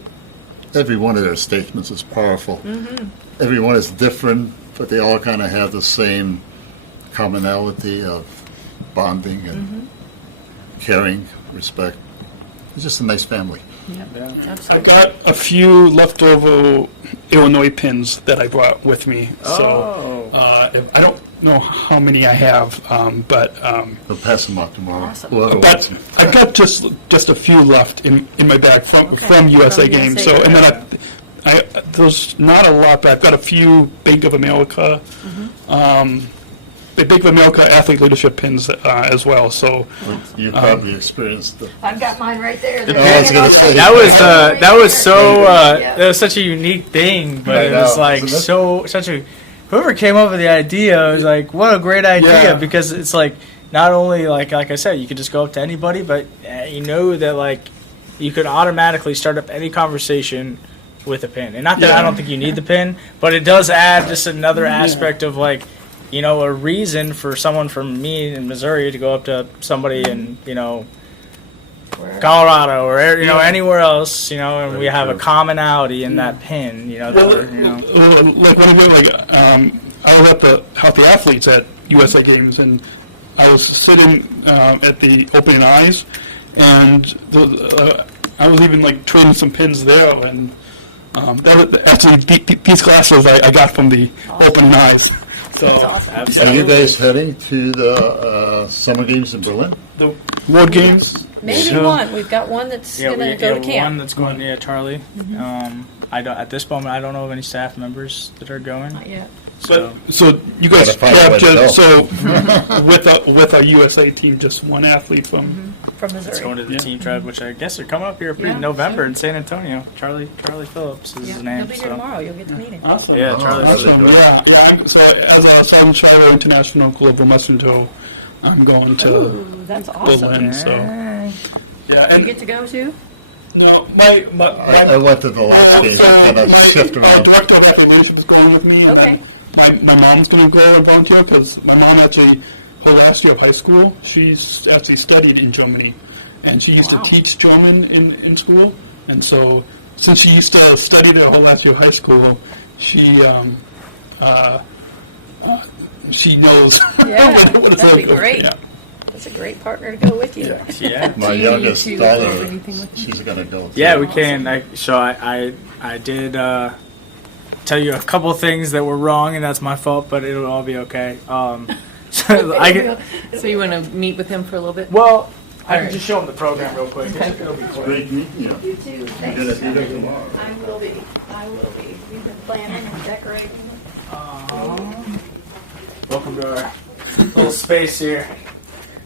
Every one of their statements is powerful. Every one is different, but they all kind of have the same commonality of bonding and caring, respect. It's just a nice family. Yeah, I absolutely. got a few leftover Illinois pins that I brought with me. Oh. So I don't know how many I have, but We'll pass them out tomorrow. Awesome. Whoever wants but them. I've got just a few left in my bag from USA Games. So and then I there's not a lot, but I've got a few Bank of America. The Bank of America athlete leadership pins as well. So You probably experienced the. I've got mine right there. That was such a unique thing, but it was like such a. Whoever came up with the idea was like, what a great idea, because it's like not only like I said, you could just go up to anybody, but you know that like you could automatically start up any conversation with a pin. And not that I don't think you need the pin, but it does add just another aspect of like, a reason for someone from me in Missouri to go up to somebody in, Colorado or anywhere else, and we have a commonality in that pin, like when I was at the Healthy Athletes at USA Games, and I was sitting at the opening eyes, and I was even like trading some pins there, and Actually, these glasses I got from the Opening Eyes. So, Are you guys heading to the Summer Games in Berlin? The World Games? Maybe one. We've got one that's going to go to camp. One that's going, Charlie. I don't. At this moment, I don't know of any staff members that are going. Not yet. So you guys have with our USA team, just one athlete from Missouri. It's going to the team tribe, which I guess are coming up here in November in San Antonio. Charlie Phillips is his name. He'll be here tomorrow. You'll get to meet him. Awesome. Yeah, Charlie's awesome. So as a Southern Shire International Global Messenger, I'm going to that's awesome. Berlin. So you get to go too? No, I went to the last game. Director of Athletic Relations is going with me. Okay. And my mom's going to go and volunteer because my mom actually, her last year of high school, she's actually studied in Germany. And she used to teach German in school. And so since she used to study there her last year of high school, she knows. Yeah, what that'd be great. Yeah. That's a great partner to go with you. Yeah. My youngest daughter, she's going to go. Yeah, we can. I did tell you a couple things that were wrong, and that's my fault, but it'll all be okay. So you want to meet with him for a little bit? Well, I can just show him the program real quick. Okay. It'll be quick. Great meeting you. You too. Thanks. You're going to be there tomorrow. I will be. We've been planning and decorating. Welcome to our little space here.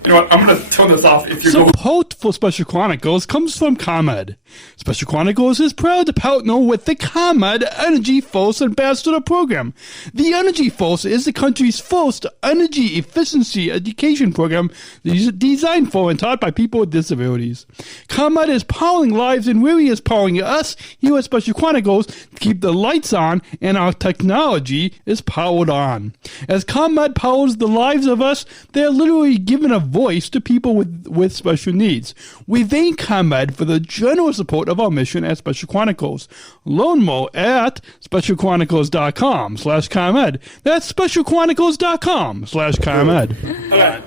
You know what? I'm going to turn this off if you're Support for Special Chronicles comes from ComEd. Special Chronicles is proud to partner with the ComEd Energy Force Ambassador Program. The Energy Force is the country's first energy efficiency education program designed for and taught by people with disabilities. ComEd is powering lives and really is powering us here at Special Chronicles to keep the lights on and our technology is powered on. As ComEd powers the lives of us, they are literally giving a voice to people with special needs. We thank ComEd for the generous support of our mission at Special Chronicles. Learn more at specialchronicles.com/ComEd. That's specialchronicles.com/ComEd.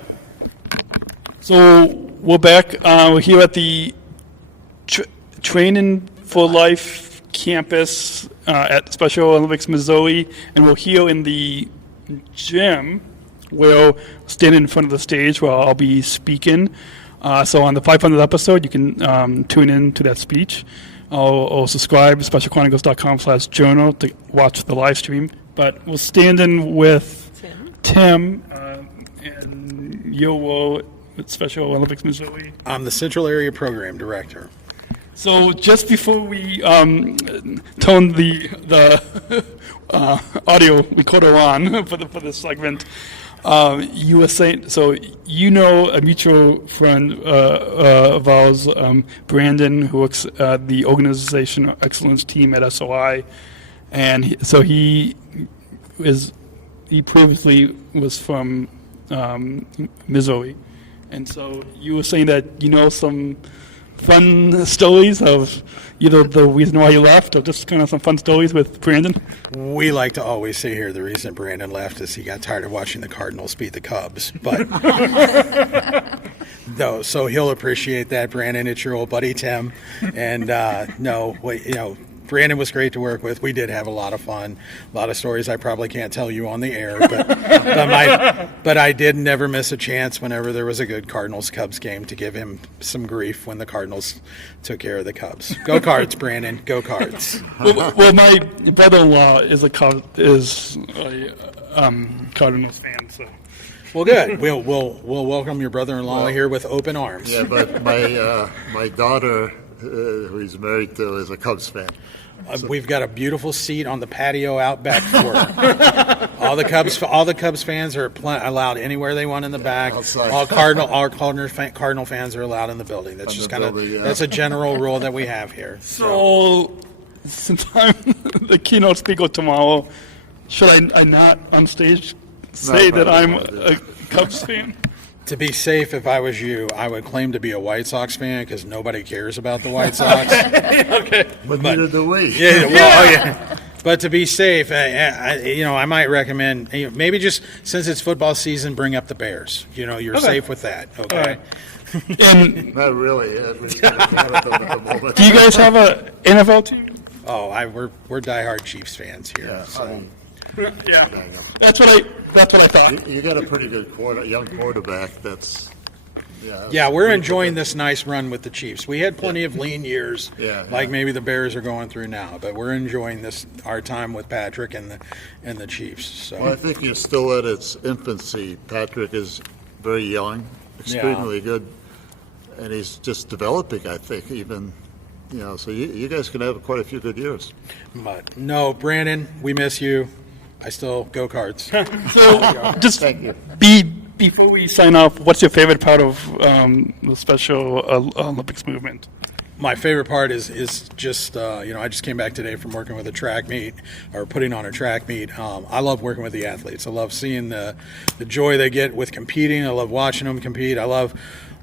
So we're back. We're here at the Training for Life campus at Special Olympics Missouri, and we're here in the gym. We'll stand in front of the stage where I'll be speaking. So on the 500th episode, you can tune in to that speech. Or subscribe to specialchronicles.com/journal to watch the live stream. But we'll stand in with Tim and Yo at Special Olympics Missouri. I'm the Central Area Program Director. So just before we tone the audio recorder on for this segment, you were saying, so you know a mutual friend of ours, Brandon, who works at the Organization Excellence team at SOI, and so he previously was from Missouri, and so you were saying that you know some fun stories of either the reason why you left or just kind of some fun stories with Brandon? We like to always say here the reason Brandon left is he got tired of watching the Cardinals beat the Cubs. But no, so he'll appreciate that, Brandon. It's your old buddy Tim. And Brandon was great to work with. We did have a lot of fun. A lot of stories I probably can't tell you on the air, but I did never miss a chance whenever there was a good Cardinals-Cubs game to give him some grief when the Cardinals took care of the Cubs. Go Cards, Brandon. Go Cards. Well, my brother-in-law is a Cardinals fan, so. Well, good. We'll welcome your brother-in-law here with open arms. Yeah, but my daughter, who he's married to, is a Cubs fan. We've got a beautiful seat on the patio out back for her. All the Cubs fans are allowed anywhere they want in the back. Outside. All Cardinal fans are allowed in the building. That's just that's a general rule that we have here. So since I'm the keynote speaker tomorrow, should I not on stage say that I'm a Cubs fan? To be safe, if I was you, I would claim to be a White Sox fan because nobody cares about the White Sox. Okay, but neither do we. Yeah. But to be safe, I might recommend maybe just since it's football season, bring up the Bears. You're safe with that. Okay. Right. And not really. At the moment. Do you guys have an NFL team? Oh, we're diehard Chiefs fans here. Yeah, So. Yeah, that's what I thought. You got a pretty good young quarterback. That's Yeah, we're enjoying this nice run with the Chiefs. We had plenty of lean years, like maybe the Bears are going through now, but we're enjoying our time with Patrick and the Chiefs. So Well, I think you're still at its infancy. Patrick is very young, extremely good, and he's just developing. I think even. So you guys can have quite a few good years. But no, Brandon, we miss you. I still go Cards. So just Thank you. Before we sign off, what's your favorite part of the Special Olympics movement? My favorite part is just I just came back today from working with a track meet or putting on a track meet. I love working with the athletes. I love seeing the joy they get with competing. I love watching them compete. I love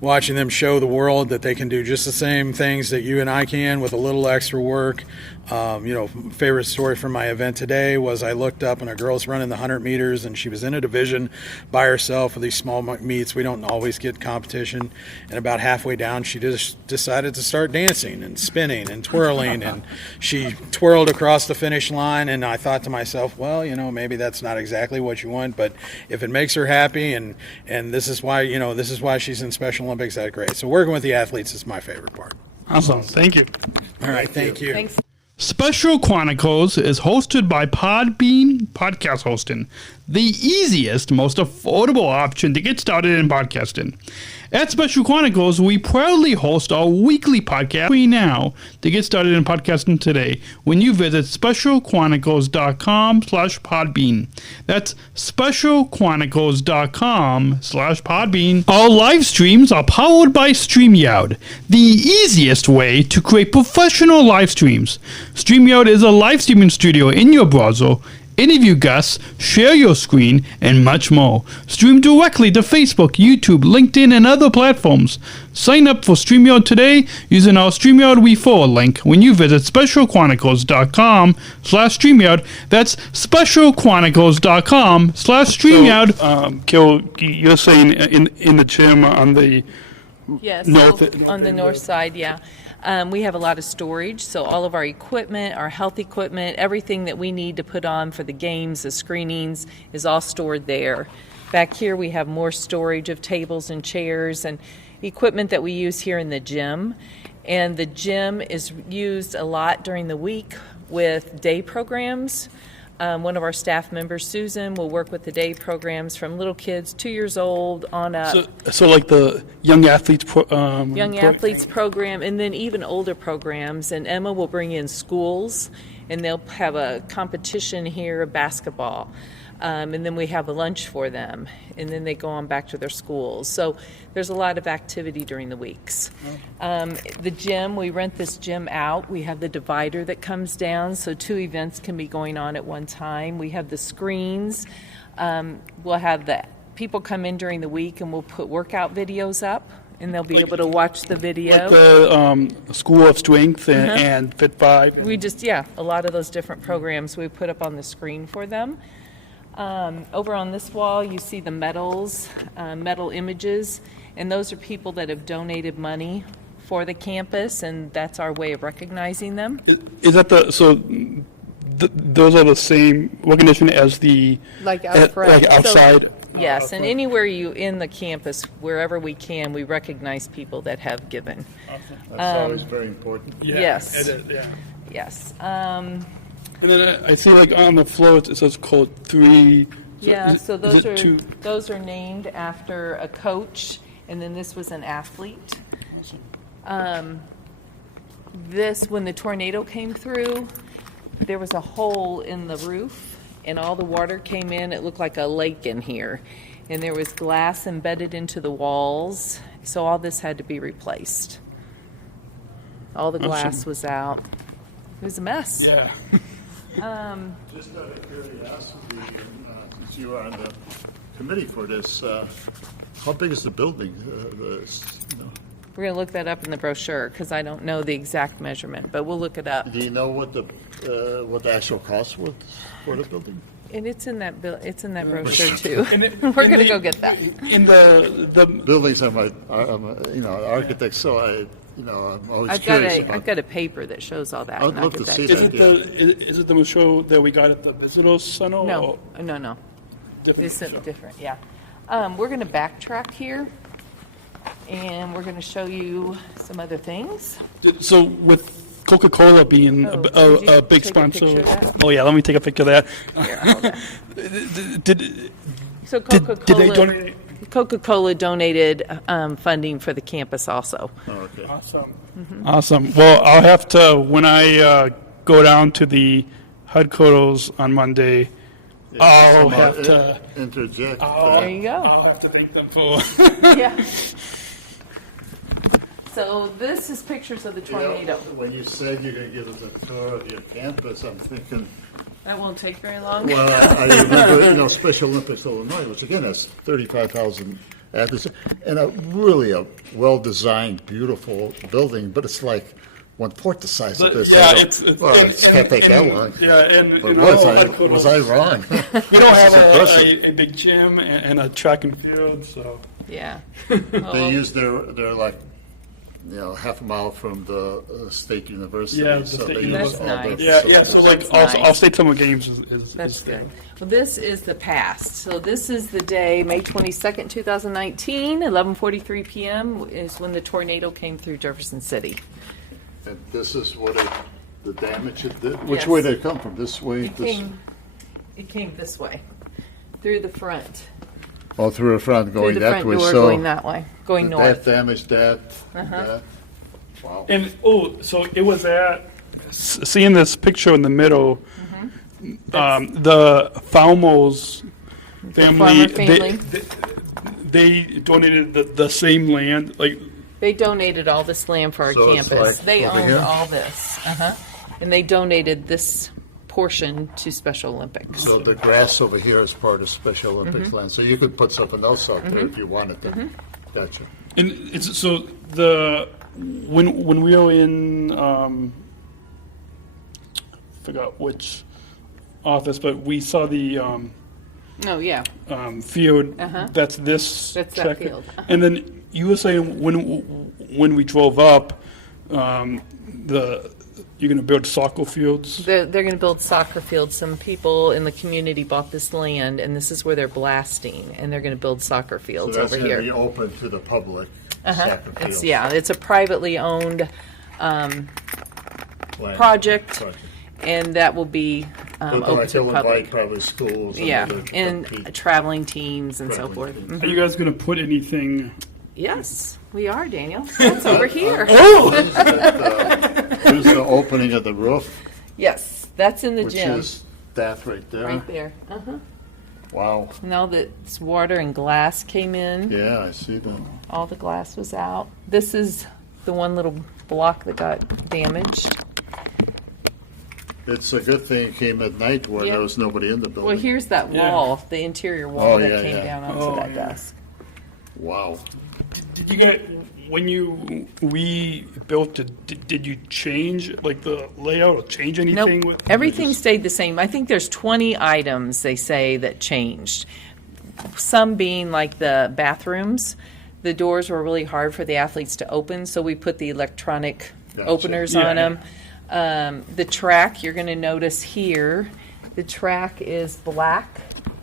watching them show the world that they can do just the same things that you and I can with a little extra work. Favorite story from my event today was I looked up and a girl's running the 100 meters and she was in a division by herself for these small meets. We don't always get competition. And about halfway down, she just decided to start dancing and spinning and twirling. And she twirled across the finish line. And I thought to myself, well, maybe that's not exactly what you want, but if it makes her happy and this is why she's in Special Olympics, that's great. So working with the athletes is my favorite part. Awesome. Thank you. All right. Thank you. Thanks. Special Chronicles is hosted by Podbean Podcast Hosting, the easiest, most affordable option to get started in podcasting. At Special Chronicles, we proudly host our weekly podcast free now to get started in podcasting today when you visit specialchronicles.com/podbean. That's specialchronicles.com/podbean. Our live streams are powered by StreamYard, the easiest way to create professional live streams. StreamYard is a live streaming studio in your browser. Interview guests, share your screen, and much more. Stream directly to Facebook, YouTube, LinkedIn, and other platforms. Sign up for StreamYard today using our StreamYard referral link when you visit specialchronicles.com/StreamYard. That's specialchronicles.com/StreamYard. So, Kil, you're saying in the gym on the On the north side, yeah. We have a lot of storage, so all of our equipment, our health equipment, everything that we need to put on for the games, the screenings, is all stored there. Back here we have more storage of tables and chairs and equipment that we use here in the gym. And the gym is used a lot during the week with day programs. One of our staff members, Susan, will work with the day programs from little kids 2 years old on up. So like the Young Athletes Athletes program, and then even older programs. And Emma will bring in schools, and they'll have a competition here of basketball. And then we have a lunch for them, and then they go on back to their schools. So there's a lot of activity during the weeks. The gym, we rent this gym out. We have the divider that comes down, so 2 events can be going on at one time. We have the screens. We'll have the people come in during the week, and we'll put workout videos up, and they'll be able to watch the video. Like the School of Strength and Fit 5. We just, a lot of those different programs we put up on the screen for them. Over on this wall, you see the medals, medal images, and those are people that have donated money for the campus, and that's our way of recognizing them. Is that those are the same recognition as the outside? So, yes, and anywhere you in the campus, wherever we can, we recognize people that have given. Awesome. That's always very important. Yes. It is, Yes. And then I see on the floor it says code 3. So those are named after a coach, and then this was an athlete. This, when the tornado came through, there was a hole in the roof, and all the water came in. It looked like a lake in here, and there was glass embedded into the walls, so all this had to be replaced. All the glass was out. It was a mess. Yeah. Just out of curiosity, since you are on the committee for this, how big is the building? We're going to look that up in the brochure because I don't know the exact measurement, but we'll look it up. Do you know what the actual cost was for the building? And it's in that brochure too. We're going to go get that. In the buildings are my architect, so I'm always I've curious I've got a paper that shows all that. I'd and I'll love get to that see to that. you. Is it the show that we got at the Visitor Center? No, or no. different It's show? different, yeah. We're going to backtrack here, and we're going to show you some other things. So with Coca-Cola being Oh, a did you big take a sponsor. picture of that? Oh yeah, let me take a picture of that. Here, hold on. Did So did they Coca-Cola, donate? Coca-Cola donated funding for the campus also. Oh, okay. Awesome. Well, I'll have to when I go down to the headquarters on Monday. I'll have to interject. There you go. I'll have to thank them for. Yeah. So this is pictures of the tornado. When you said you're going to give us a tour of your campus, I'm thinking, That won't take very long. well, I remember, Special Olympics Illinois, which again has 35,000 athletes, and a well-designed, beautiful building, but it's like one-fourth the size of this. Yeah, it can't take that long. Yeah, and But was I wrong? We don't have a big gym and a track and field, so. Yeah. They use their like, half a mile from the state university. Yeah, the so state they university. use all Nice. the Yeah. So like, That's all nice. state summer games is That's is good. Well, this is the past. So this is the day, May 22nd, 2019, 11:43 p.m. is when the tornado came through Jefferson City. And this is what the damage it did. Which Yes. way did it come from? This way? It came this way, through the front. Oh, through the front, going through the that front way. door, So going that way, going north. that damaged that. Uh-huh. that. Wow. And so it was at seeing this picture in the middle. The Falmos family, farmer family. they donated the same land. Like They donated all this land for our So it's campus. like They over owned here? all this. And they donated this portion to Special Olympics. So the grass over here is part of Special Mm-hmm. Olympics land. So you could put something else out there if you wanted to. Mm-hmm. Gotcha. and it's so when we were in forgot which office, but we saw the Oh, yeah. field. Uh-huh. That's this. That's that track. field. Uh-huh. And then you were saying when we drove up, you're going to build soccer fields. They're going to build soccer fields. Some people in the community bought this land, and this is where they're blasting, and they're going to build soccer So fields that's over going to here. be open to the public. Uh-huh. Soccer It's fields. it's a privately owned Land. project, and that will be But open like to they'll the invite public. probably schools. Yeah, other and people. traveling teams and so Traveling forth. teams. Mhm. Are you guys going to put anything? Yes, we are, Daniel. That's over here. Here's the opening of the roof, Yes, that's in the which gym. is that right there. Right there. Uh-huh. Wow. Now that it's water and glass came in, Yeah, I see that. all the glass was out. This is the one little block that got damaged. It's a good thing it came at night where Yeah. there was nobody in the building. Well, here's that Yeah. wall, the interior wall Oh, that yeah, came yeah. down onto Oh, that yeah. desk. Wow. Did you get when you rebuilt it? Did you change like the layout or change anything? Nope, everything stayed the same. I think there's 20 items, they say, that changed. Some being like the bathrooms. The doors were really hard for the athletes to open, so we put the electronic Gotcha. openers Yeah, on them. The track, you're going to notice here, the track is black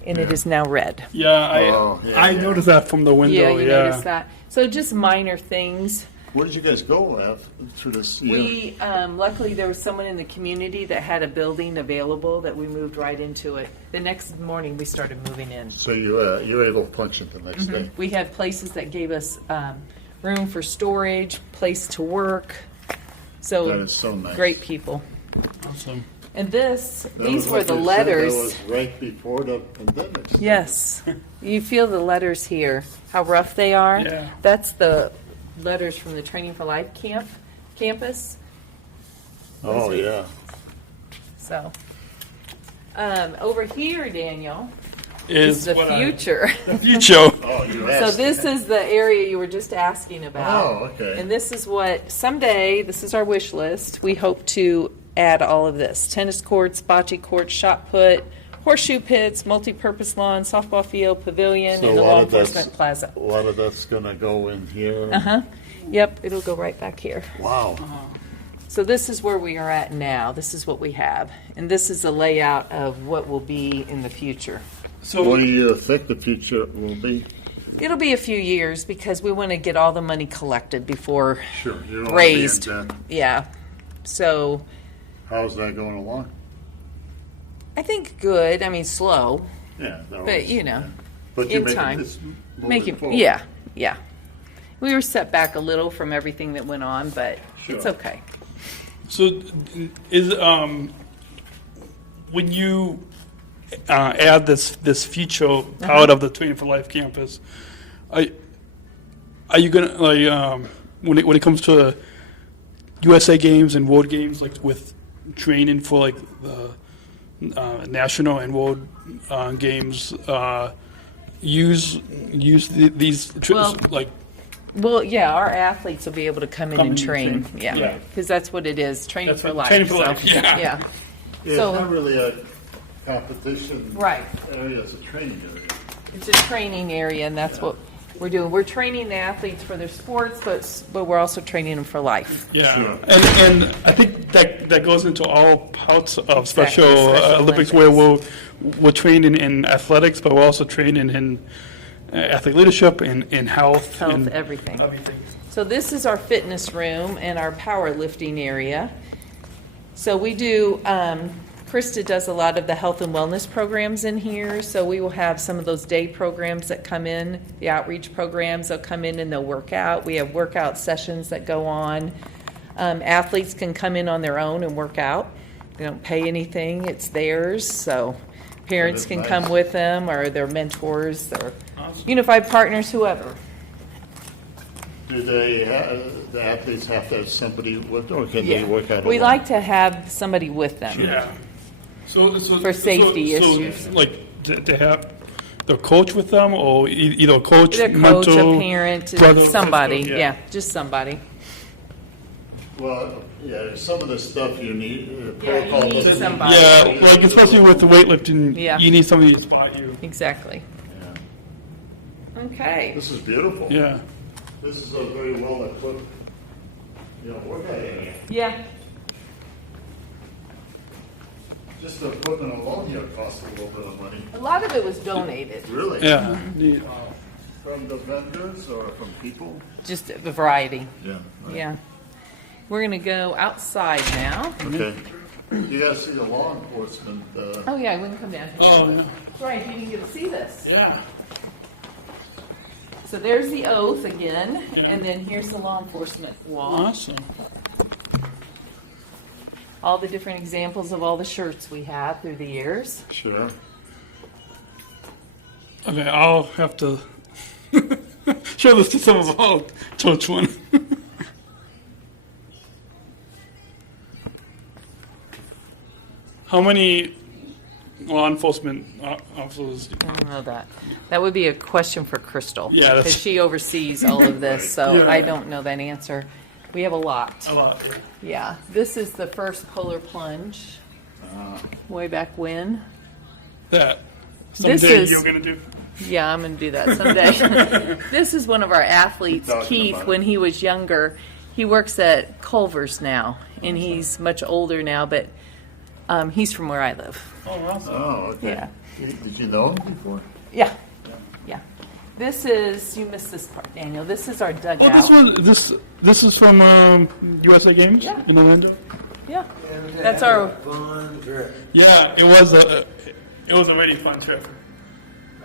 and it is now red. Yeah, I yeah. noticed that from the window. Yeah, you noticed that. So just minor things. Where did you guys go through this year? We luckily there was someone in the community that had a building available that we moved right into it. The next morning we started moving in. So you were able to punch it the next day. We had places that gave us room for storage, place to work. So, That is so nice. great people. Awesome. And That these was were like the you said, letters. That was right before the pandemic. started. Yes, you feel the letters here, how rough they are. Yeah. That's the letters from the Training for Life campus. Oh yeah. So, over here, Daniel, Is is the what future. The future. Oh, you So asked. this is the area you were just asking about. Oh, okay. And this is what, someday, this is our wish list, we hope to add all of this. Tennis courts, bocce courts, shot put, horseshoe pits, multi-purpose lawn, softball field, pavilion, So and the a law lot of enforcement that's plaza. a lot of that's gonna go in here. Uh-huh. Yep, it'll go right back here. Wow. So this is where we are at now. This is what we have. And this is a layout of what will be in the future. So what do you think the future will be? It'll be a few years because we want to get all the money collected before Sure. You don't raised. want to be in debt. Yeah. So How's that going along? I think good. I mean, slow. Yeah. But, you know, But you in make time. It's Make it, forward. yeah, yeah. We were set back a little from everything that went on, but it's Sure. okay. So, is when you add this feature out of the Training for Life campus, are you gonna like when it comes to USA games and world games, like with training for like the national and world games, use these Well, like. Well, yeah, our athletes will be able to come in Come and in train. and train. Yeah, Yeah. because that's what it is, training That's for what- life. training for so, life, yeah. Yeah. It's So- not really a competition Right. area, it's a training area. It's a training area, and that's what we're doing. We're training the athletes for their sports, but we're also training them for life. Yeah, Sure. and I think that goes into all parts of Exactly, Special Special Olympics, where we're training in athletics, but we're also training in athlete leadership, in health, Health, and everything. everything. So this is our fitness room and our powerlifting area. So we do, Krista does a lot of the health and wellness programs in here. So we will have some of those day programs that come in, the outreach programs, they'll come in and they'll work out. We have workout sessions that go on. Athletes can come in on their own and work out. They don't pay anything, it's theirs. So parents That is can nice. come with them, or their mentors, or unified partners, whoever. Do they, the athletes have to have somebody with, or can they work out We alone? like to have somebody with them. Yeah. So For safety issues. like to have the coach with them, or either a coach, Either a coach, mental, a parent, brother, somebody. sister, Yeah, just somebody. Well, yeah, some of the stuff you need, you protocol need doesn't somebody. Yeah, like especially with the weightlifting, Yeah. you need somebody to spot you. Exactly. Yeah. Okay. This is beautiful. Yeah. This is a very well equipped, workout area. Yeah. Just the equipment alone here costs a little bit of money. A lot of it was donated. Really? Yeah. From the vendors or from people? Just a variety. Yeah. Yeah. We're going to go outside now. Okay. You guys see the law enforcement. Oh, yeah, we can come down here. Oh, yeah. That's right, you didn't get to see this. Yeah. So there's the oath again, and then here's the law enforcement wall. Awesome. All the different examples of all the shirts we have through the years. Sure. Okay, I'll have to show this to some of our church one. How many law enforcement officers? I don't know that. That would be a question for Crystal. Yeah, that's- Because she oversees all of this, so Yeah. I don't know that answer. We have a lot. A lot. Yeah. This is the first polar plunge. Way back when. That This someday is- you're gonna do. Yeah, I'm going to do that someday. This is one of our athletes, Talking Keith, about it. when he was younger. He works at Culver's now, and he's much older now, but he's from where I live. Oh, awesome. Oh, okay. Yeah. Did you know him before? Yeah. Yeah. This is, you missed this part, Daniel. This is our dugout. Oh, this is from USA Games Yeah. in Orlando. Yeah. That's our, Fun trip. Yeah, it was a really fun trip.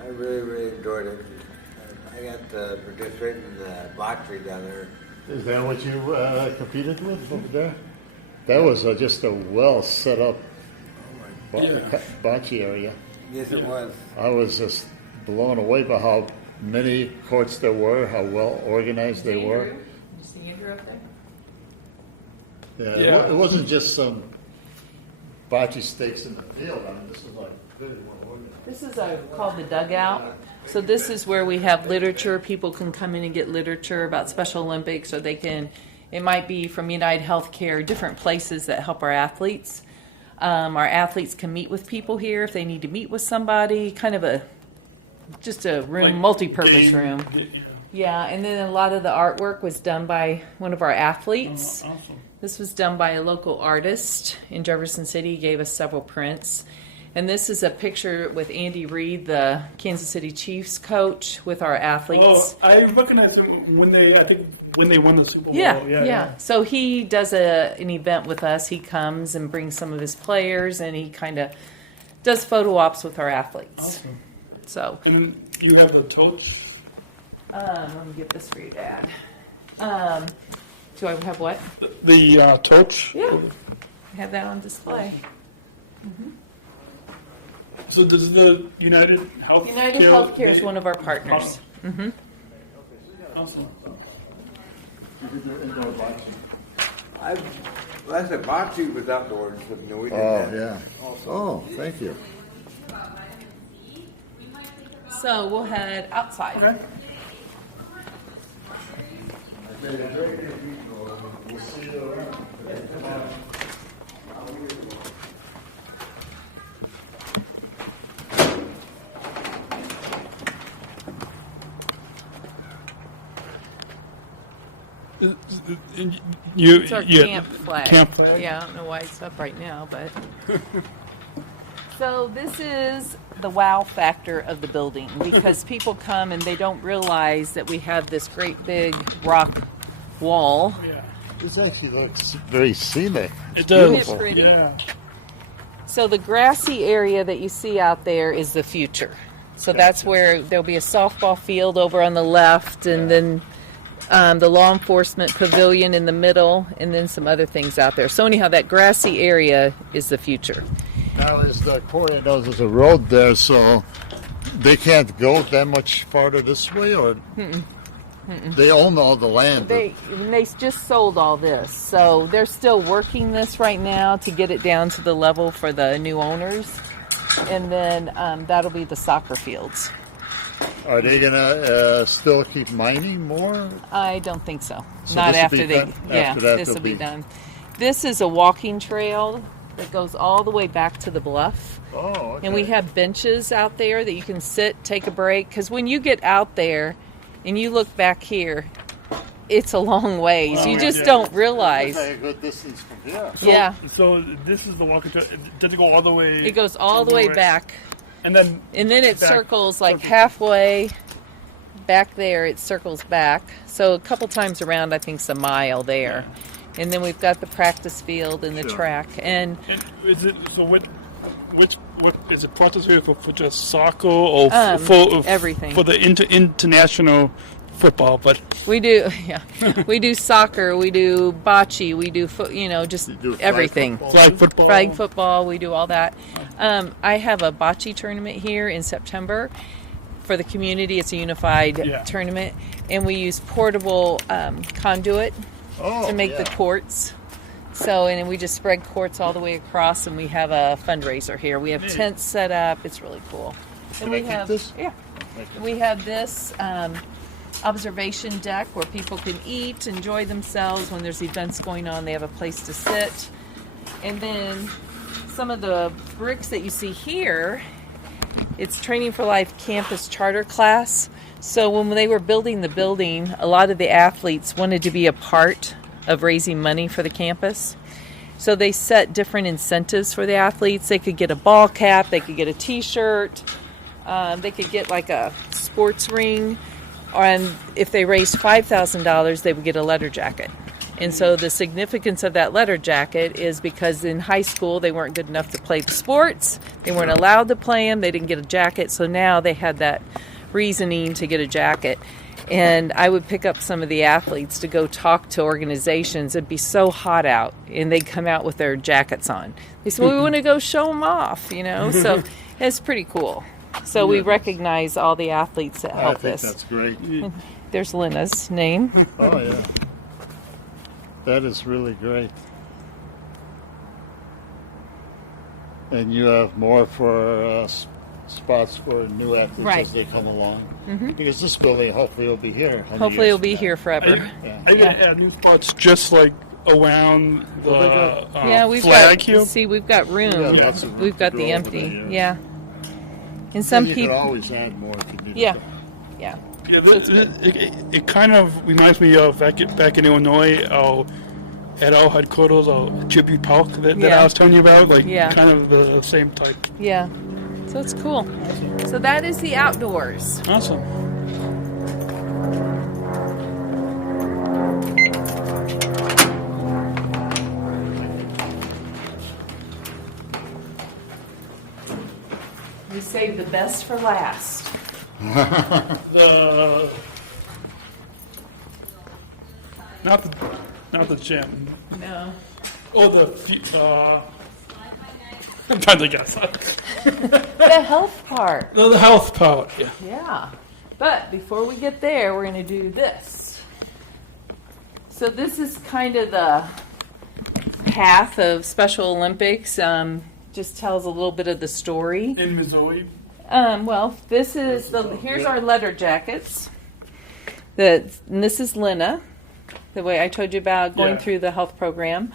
I really enjoyed it. I got to participate in the boxing down there. Is that what you competed with over there? That was just a well set up bocce area. Yes, it was. I was just blown away by how many courts there were, how well organized they were. you see Andrew up there? Yeah, Yeah. It wasn't just some bocce stakes in the field. I mean, this was like really well organized. This is called the dugout. So this is where we have literature. People can come in and get literature about Special Olympics, or they can, it might be from United Healthcare, different places that help our athletes. Our athletes can meet with people here if they need to meet with somebody, kind of just a room, Like multi-purpose game- room. Yeah, and then a lot of the artwork was done by one of our athletes. Oh, awesome. This was done by a local artist in Jefferson City. He gave us several prints. And this is a picture with Andy Reid, the Kansas City Chiefs coach, with our athletes. Oh, I recognized him when they won the Super Bowl. Yeah. So he does an event with us. He comes and brings some of his players, and he kind of does photo ops with our athletes. Awesome. So. And you have the torch. Let me get this for you, Dad. Do I have what? The torch. Yeah. I have that on display. Mm-hmm. So this is the United Healthcare. United Healthcare is one of our partners. Mm-hmm. Awesome. I said bocce was outdoors, but no, we did Oh, that. yeah. Oh, thank you. So we'll head outside. Okay. We'll see you around. It's our camp flag. Camp flag. Yeah, I don't know why it's up right now, but. So this is the wow factor of the building, because people come and they don't realize that we have this great big rock wall. Yeah. This actually looks very scenic. It does. Isn't it pretty? Yeah. So the grassy area that you see out there is the future. So that's where there'll be a softball field over on the left, and then the law enforcement pavilion in the middle, and then some other things out there. So anyhow, that grassy area is the future. Now, is the Corey knows there's a road there, so they can't go that much farther this way, or they own all the land? They just sold all this, so they're still working this right now to get it down to the level for the new owners, and then that'll be the soccer fields. Are they gonna still keep mining more? I don't think so. So Not this will after be they. done? Yeah, After that, this will they'll be be- done. This is a walking trail that goes all the way back to the bluff. Oh, okay. And we have benches out there that you can sit, take a break. Because when you get out there and you look back here, it's a long ways. You just don't realize. It's like a good distance from here. Yeah. So this is the walking trail. Does it go all the way? It goes all the way back. And then it back- circles like halfway back there. It circles back. So a couple times around, I think it's a mile there. And then we've got the practice field and the track. And is it so? What is it? Practice field for just soccer or for everything for the international football? But we do, we do soccer, we do bocce, we do just everything. Flag football. Flag football. We do all that. I have a bocce tournament here in September for the community. It's a unified tournament, and we use portable conduit to make the courts. So, and then we just spread courts all the way across, and we have a fundraiser here. We have tents set up. It's really cool. And we have we have this observation deck where people can eat, enjoy themselves when there's events going on. They have a place to sit. And then some of the bricks that you see here, it's Training for Life campus charter class. So when they were building the building, a lot of the athletes wanted to be a part of raising money for the campus. So they set different incentives for the athletes. They could get a ball cap, they could get a t-shirt, they could get like a sports ring, and if they raised $5,000, they would get a letter jacket. And so the significance of that letter jacket is because in high school they weren't good enough to play the sports, they weren't allowed to play them, they didn't get a jacket, so now they had that reasoning to get a jacket. And I would pick up some of the athletes to go talk to organizations. It'd be so hot out, and they'd come out with their jackets on. They said, well, we want to go show them off, So it's pretty cool. So we recognize all the athletes that help us. I think that's great. There's Lena's name. Oh, yeah. That is really great. And you have more for spots for new athletes as they come along. Mm-hmm. Because this building hopefully will be here. Hopefully it'll be here forever. I add new spots just like around the we've flag got, here. See, we've got room. Yeah, lots of room We've got to the go over empty. there, Yeah. And some you people. can always add more if you need Yeah. to. Yeah. Yeah, it kind of reminds me of back in Illinois, at our headquarters, our tribute park that I was telling you about, kind of the same type. Yeah. So it's cool. So that is the outdoors. Awesome. We saved the best for last. Not the gym. No. Or I'm trying to guess. The health part. The health part, yeah. Yeah. But before we get there, we're going to do this. So this is kind of the path of Special Olympics. Just tells a little bit of the story. In Missouri? Well, here's our letter jackets. And this is Lena, the way I told you about going through the health program.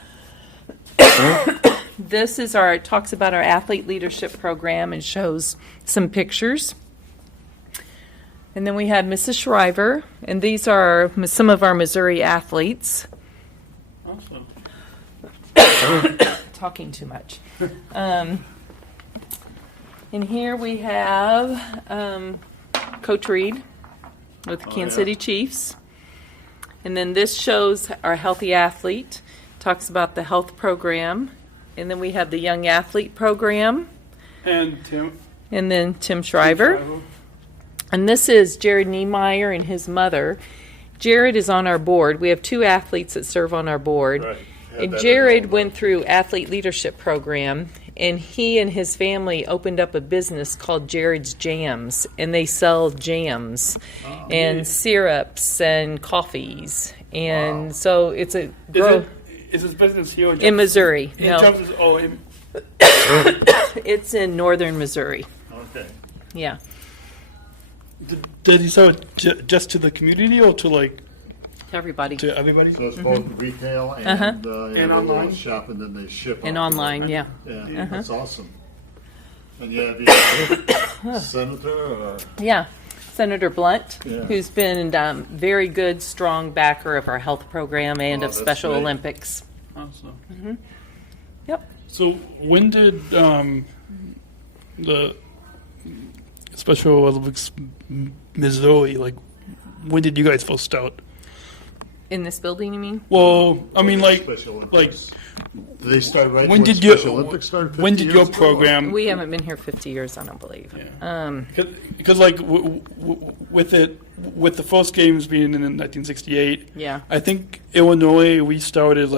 This is talks about our athlete leadership program and shows some pictures. And then we have Mrs. Shriver, and these are some of our Missouri athletes. Awesome. Talking too much. And here we have Coach Reed with the Kansas City Chiefs. And then this shows our healthy athlete, talks about the health program. And then we have the young athlete program. And Tim. And then Tim Shriver. And this is Jared Niemeyer and his mother. Jared is on our board. We have 2 athletes that serve on our board. Right. And Jared went through athlete leadership program, and he and his family opened up a business called Jared's Jams, and they sell jams and syrups and coffees. And so it's a Is this business here in Missouri? In No, terms of, it's in northern Missouri. Okay. Yeah. Did he sell it just to the community or to everybody? To everybody? So it's both retail and, And online? shop, and then they ship. And out. online, yeah. Yeah, that's awesome. And you have your senator? Or? Yeah, Senator Blunt, Yeah. who's been very good, strong backer of our health program and of that's Special great. Olympics. Awesome. Yep. So when did the Special Olympics Missouri, when did you guys first start? In this building, you mean? Well, I mean, Special Olympics. Did they start right when did Special Olympics started 50 when did years your ago? program? We haven't been here 50 years, I don't believe. Because with the first games being in 1968, Yeah. I think Illinois we started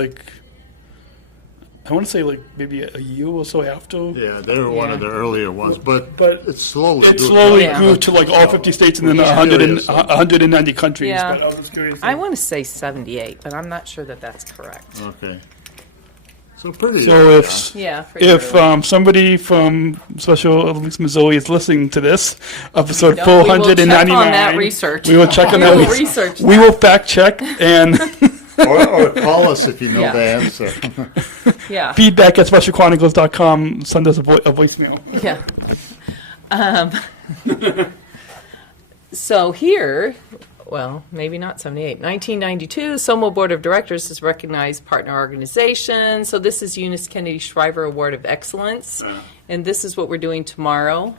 I want to say maybe a year or so after. Yeah, they were one of the earlier ones, but it slowly grew to all 50 states and then 190 countries. Yeah. But I was curious. I want to say 78, but I'm not sure that that's correct. Okay. So pretty. So if somebody from Special Olympics Missouri is listening to this episode 499, we will check on that research. We will check on We that will research. research We will fact check and or call us if you know the answer. Yeah. Feedback at specialchronicles.com. Send us a voicemail. Yeah. So here, well, maybe not 78. 1992, SOMO Board of Directors has recognized partner organizations. So this is Eunice Kennedy Shriver Award of Excellence. And this is what we're doing tomorrow,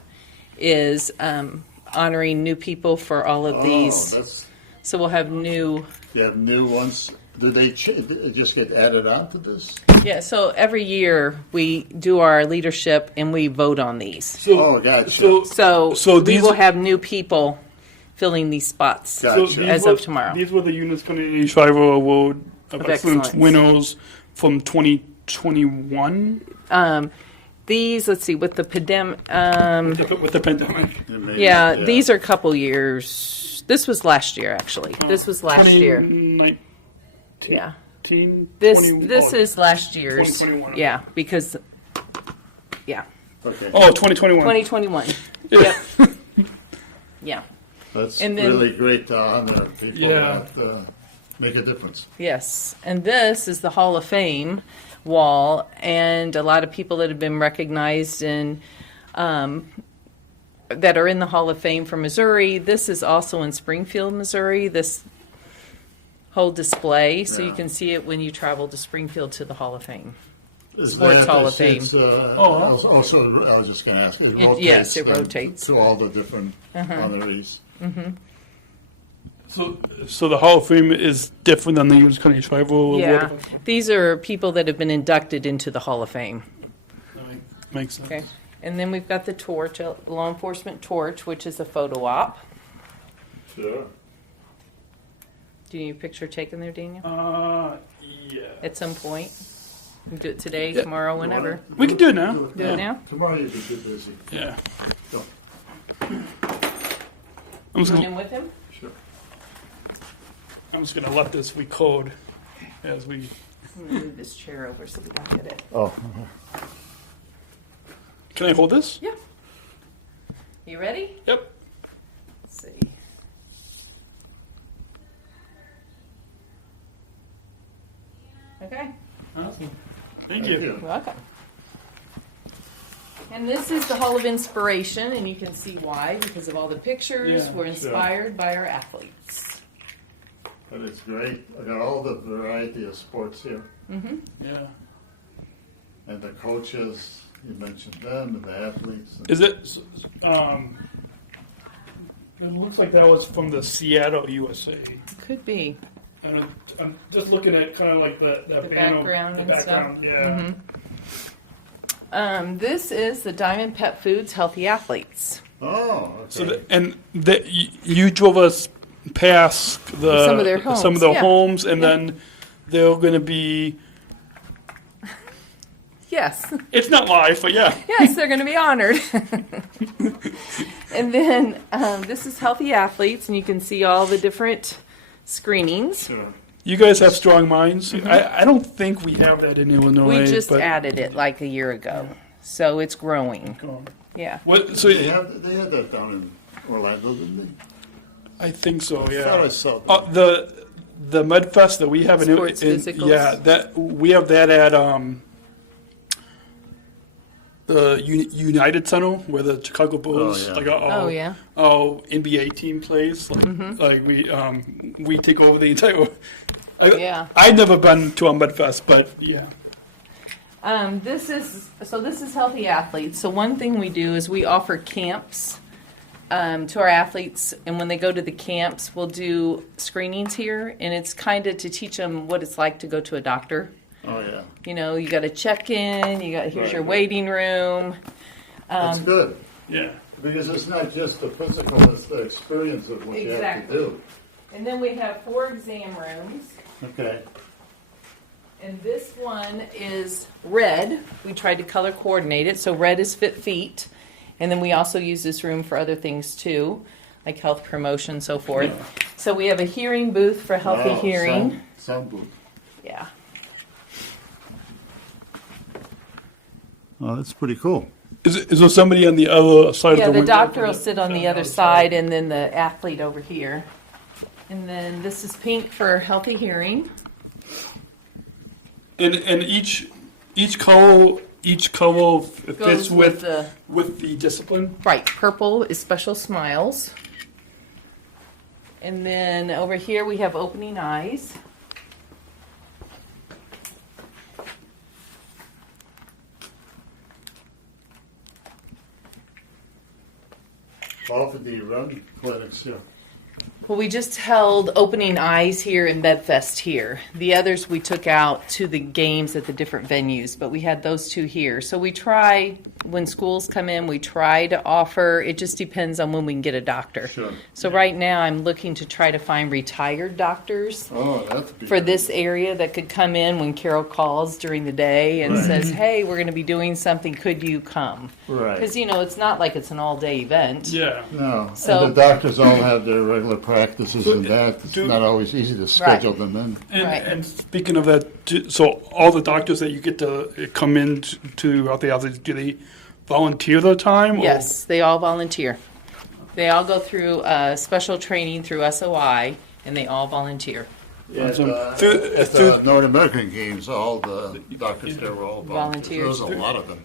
is honoring new people for all of these. So we'll have new... You have new ones. Do they just get added on to this? Yeah, so every year we do our leadership and we vote on these. Gotcha. So we will have new people filling these spots as of tomorrow. These were the Eunice Kennedy Shriver Award of Excellence winners from 2021. These, let's see, with the pandemic. With the pandemic. Yeah, these are a couple years. This was last year, actually. This was last year. 2019. Yeah. 20, This is last year's. 2021. Yeah, because, yeah. Okay. Oh, 2021. 2021. Yep. Yeah. That's And then- really great to honor people that make a difference. Yes, and this is the Hall of Fame wall, and a lot of people that have been recognized in that are in the Hall of Fame for Missouri. This is also in Springfield, Missouri, this whole display, so you can see it when you travel to Springfield to the Hall of Fame. Sports Hall of Fame. Also, I was just going to ask, it rotates. Yes, it rotates. To all the different honorees. Mm-hmm. So the Hall of Fame is different than the U.S. County Tribal? Yeah, these are people that have been inducted into the Hall of Fame. Makes sense. Okay, and then we've got the torch, law enforcement torch, which is a photo op. Sure. Do you need a picture taken there, Daniel? Yeah. At some point? We can do it today, tomorrow, whenever. We can do it now. Do it now? Tomorrow you can get busy. Yeah. Go. I'm just Going gonna, in with him? Sure. I'm just going to let this record as we... I'm going to move this chair over so we don't get it. Oh. Can I hold this? Yeah. You ready? Yep. Let's see. Okay. Awesome. Thank you. You're welcome. And this is the Hall of Inspiration, and you can see why, because of all the pictures. Yeah, We're inspired by our athletes. But it's great. I got all the variety of sports here. Mm-hmm. Yeah. And the coaches, you mentioned them, and the athletes. Is it... it looks like that was from the Seattle, USA. Could be. And I'm just looking at kind of like the panel, background the and background, stuff. yeah. Mm-hmm. This is the Diamond Pet Foods Healthy Athletes. Oh, okay. So you drove us past Some of their homes, yeah. homes, and Yeah. then they're going to be. Yes. It's not live, but yeah. Yes, they're going to be honored. And then this is Healthy Athletes, and you can see all the different screenings. Sure. You guys have strong minds. Mm-hmm. I don't think we have that in Illinois. We just but added it like a year ago, so it's growing. Yeah. What? So they had that down in Orlando, didn't they? I think so. Yeah. I thought I saw that. The Mudfest that we have Sports physicals. yeah, that we have that at the United Center where the Chicago Bulls NBA team plays. Like we take over the entire. Yeah. I've never been to a Mudfest, but yeah. This is Healthy Athletes. So one thing we do is we offer camps to our athletes, and when they go to the camps, we'll do screenings here, and it's kind of to teach them what it's like to go to a doctor. Oh, yeah. You know, you got to check in. Here's your waiting room. That's good. Yeah. Because it's not just the physical; it's the experience of what you have to do. And then we have 4 exam rooms. Okay. And this one is red. We tried to color coordinate it. So red is fit feet. And then we also use this room for other things too, like health promotion, so forth. Yeah. So we have a hearing booth for healthy hearing. Sound booth. Yeah. Oh, that's pretty cool. Is there somebody on the other side of the window? Yeah, the doctor will sit on the other side, and then the athlete over here. And then this is pink for healthy hearing. And each color fits with the discipline. Right. Purple is Special Smiles. And then over here we have Opening Eyes. How often do you run clinics here? Well, we just held Opening Eyes here and MedFest here. The others we took out to the games at the different venues, but we had those 2 here. So we try, when schools come in, we try to offer, it just depends on when we can get a doctor. Sure. So right now I'm looking to try to find retired doctors for this area that could come in when Carol calls during the day and says, hey, we're going to be doing something, could you come? Right. Because, it's not like it's an all-day event. Yeah. No. So, and the doctors all have their regular practices and that. It's not always easy to schedule them in. And speaking of that, so all the doctors that you get to come in to out there, do they volunteer their time? Yes, they all volunteer. They all go through special training through SOI, and they all volunteer. Yeah, at the North American Games, all the doctors there were all volunteers. There was a lot of them.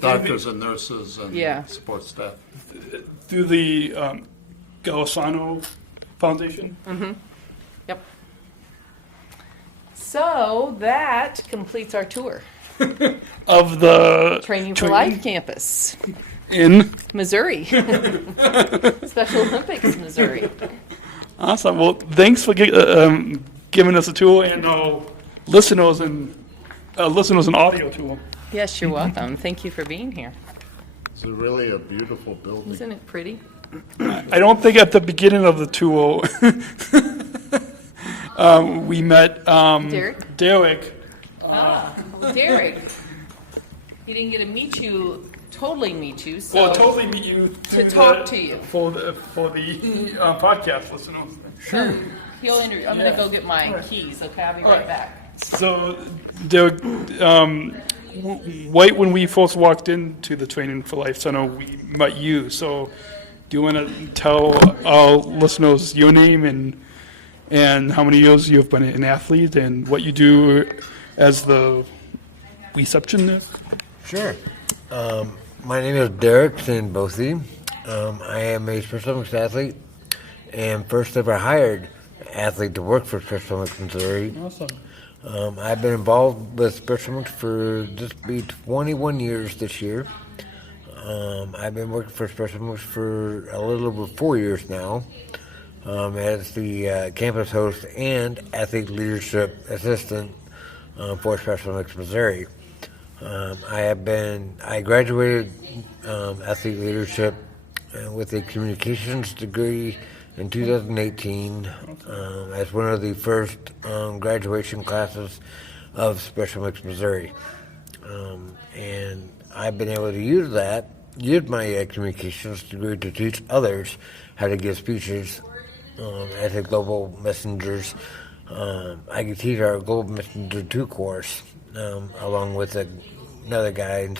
doctors and nurses and Yeah. support staff. Through the Galasano Foundation. Mm-hmm. Yep. So that completes our tour. Of the Training for Life campus. In Missouri. Special Olympics, Missouri. Awesome. Well, thanks for giving us a tour and listeners an audio tour. Yes, you're welcome. Thank you for being here. It's really a beautiful building. Isn't it pretty? I don't think at the beginning of the tour we met Derek. Derek. Derek. He didn't get to meet you, totally meet you. So Well, totally meet you to talk to you for the podcast listeners. Sure. I'm going to go get my keys. Okay, I'll be right back. So, Derek, right when we first walked into the Training for Life Center, we met you. So, do you want to tell our listeners your name and how many years you've been an athlete and what you do as the receptionist? Sure. My name is Derek Sandbosi. I am a Special Olympics athlete and first ever hired athlete to work for Special Olympics Missouri. Awesome. I've been involved with Special Olympics for just be 21 years this year. I've been working for Special Olympics for a little over 4 years now as the campus host and athlete leadership assistant for Special Olympics Missouri. I graduated athlete leadership with a communications degree in 2018 as one of the first graduation classes of Special Olympics Missouri. And I've been able to use my communications degree to teach others how to give speeches as a Global Messengers. I can teach our Global Messenger 2 course along with another guy in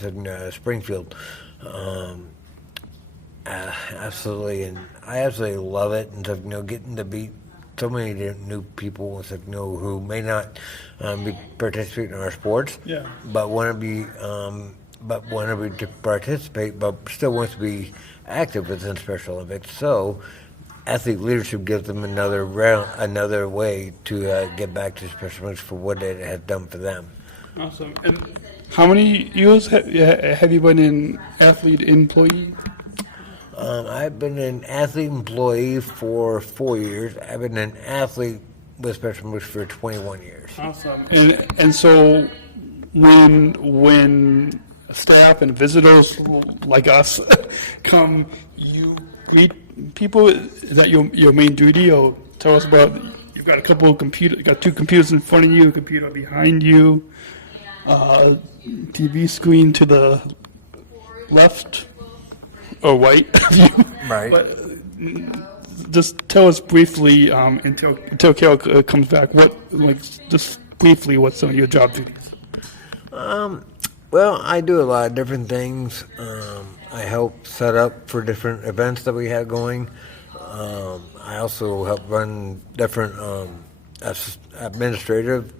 Springfield. Absolutely, and I absolutely love it. And getting to meet so many new people who may not be participating in our sports, but want to participate, but still wants to be active within Special Olympics. So, athlete leadership gives them another way to get back to Special Olympics for what it has done for them. Awesome. And how many years have you been an athlete employee? I've been an athlete employee for 4 years. I've been an athlete with Special Olympics for 21 years. Awesome. And so when staff and visitors like us come, you greet people. Is that your main duty? Or tell us about, you've got two computers in front of you, a computer behind you, TV screen to the left or right of you. Right. But just tell us briefly until Carol comes back. Just briefly, what's some of your job duties? Well, I do a lot of different things. I help set up for different events that we have going. I also help run different administrative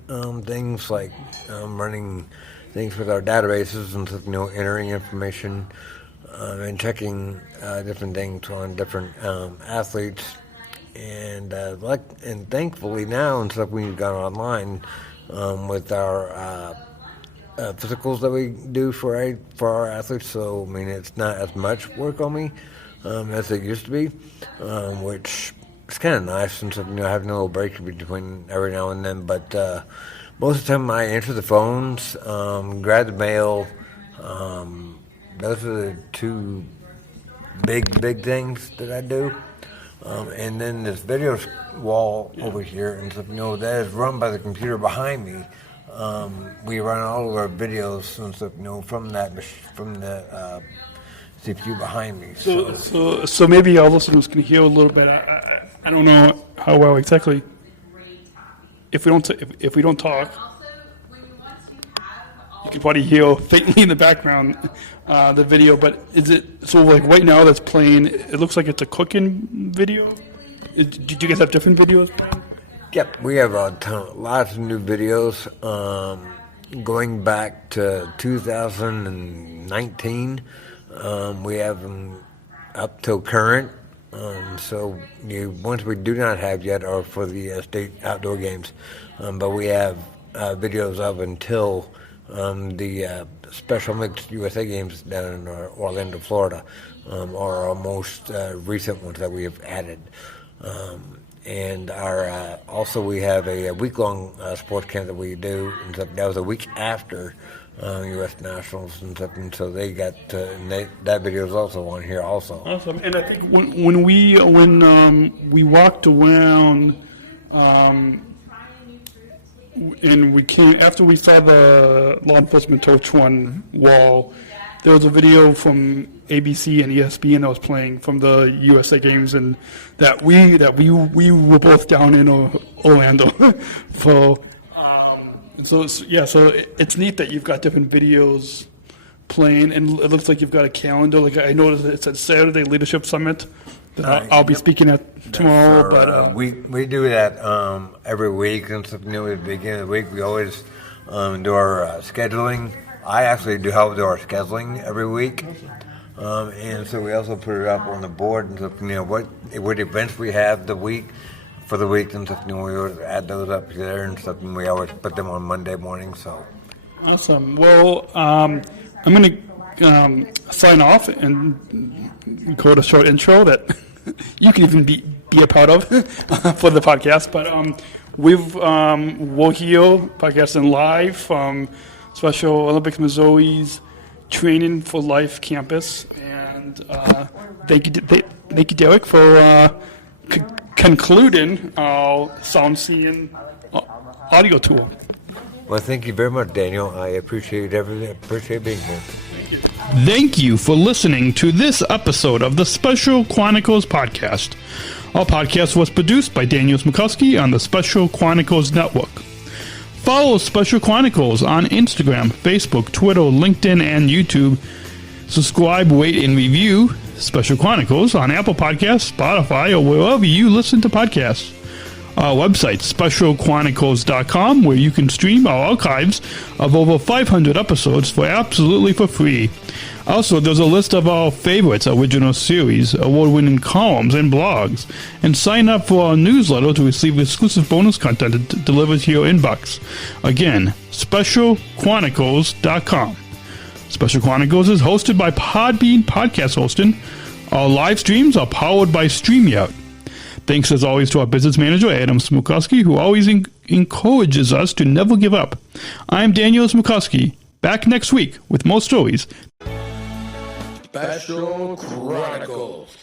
things like running things with our databases and entering information and checking different things on different athletes. And thankfully now, and stuff we've gone online with our physicals that we do for our athletes. So it's not as much work on me as it used to be, which is kind of nice since having a little break between every now and then. But most of the time, I answer the phones, grab the mail. Those are the two big things that I do. And then this video wall over here, and that is run by the computer behind me. We run all of our videos and stuff, from the CPU behind me. So maybe our listeners can hear a little bit. I don't know how well exactly. If we don't talk, you can probably hear faintly in the background the video. But is it so? Right now, that's playing. It looks like it's a cooking video. Did you guys have different videos playing? Yep, we have lots of new videos. going back to 2019. We have them up till current. So the ones we do not have yet are for the state outdoor games. But we have videos of until the Special Mixed USA Games down in Orlando, Florida, are our most recent ones that we have added. And our also we have a week-long sports camp that we do, and so that was a week after U.S. Nationals and stuff, and so they got that video is also on here also. Awesome. And I think when we walked around, and we came after we saw the law enforcement torch one wall, there was a video from ABC and ESPN that was playing from the USA games, and that we were both down in Orlando. So it's neat that you've got different videos playing, and it looks like you've got a calendar. Like I noticed it said Saturday Leadership Summit that I'll be speaking at tomorrow. But we do that every week, and something new at the beginning of the week. We always do our scheduling. I actually do help do our scheduling every week, and so we also put it up on the board and stuff, what events we have the week for the week and stuff. We always add those up there and stuff, and we always put them on Monday morning. So awesome. Well, I'm going to sign off and record a short intro that you can even be a part of for the podcast. But we're here podcasting live from Special Olympics Missouri's Training for Life campus, and thank you, Derek, for concluding our Soundseeing Audio Tour. Well, thank you very much, Daniel. I appreciate everything. Appreciate being here. Thank you for listening to this episode of the Special Chronicles Podcast. Our podcast was produced by Daniel Smukowski on the Special Chronicles Network. Follow Special Chronicles on Instagram, Facebook, Twitter, LinkedIn, and YouTube. Subscribe, rate, and review Special Chronicles on Apple Podcasts, Spotify, or wherever you listen to podcasts. Our website, specialchronicles.com, where you can stream our archives of over 500 episodes for free. Also, there's a list of our favorites, original series, award-winning columns, and blogs. And sign up for our newsletter to receive exclusive bonus content delivered to your inbox. Again, specialchronicles.com. Special Chronicles is hosted by Podbean Podcast Hosting. Our live streams are powered by StreamYard. Thanks as always to our business manager, Adam Smukowski, who always encourages us to never give up. I'm Daniel Smukowski, back next week with more stories. Special Chronicles,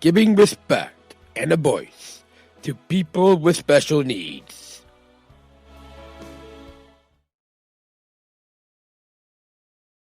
giving respect and a voice to people with special needs.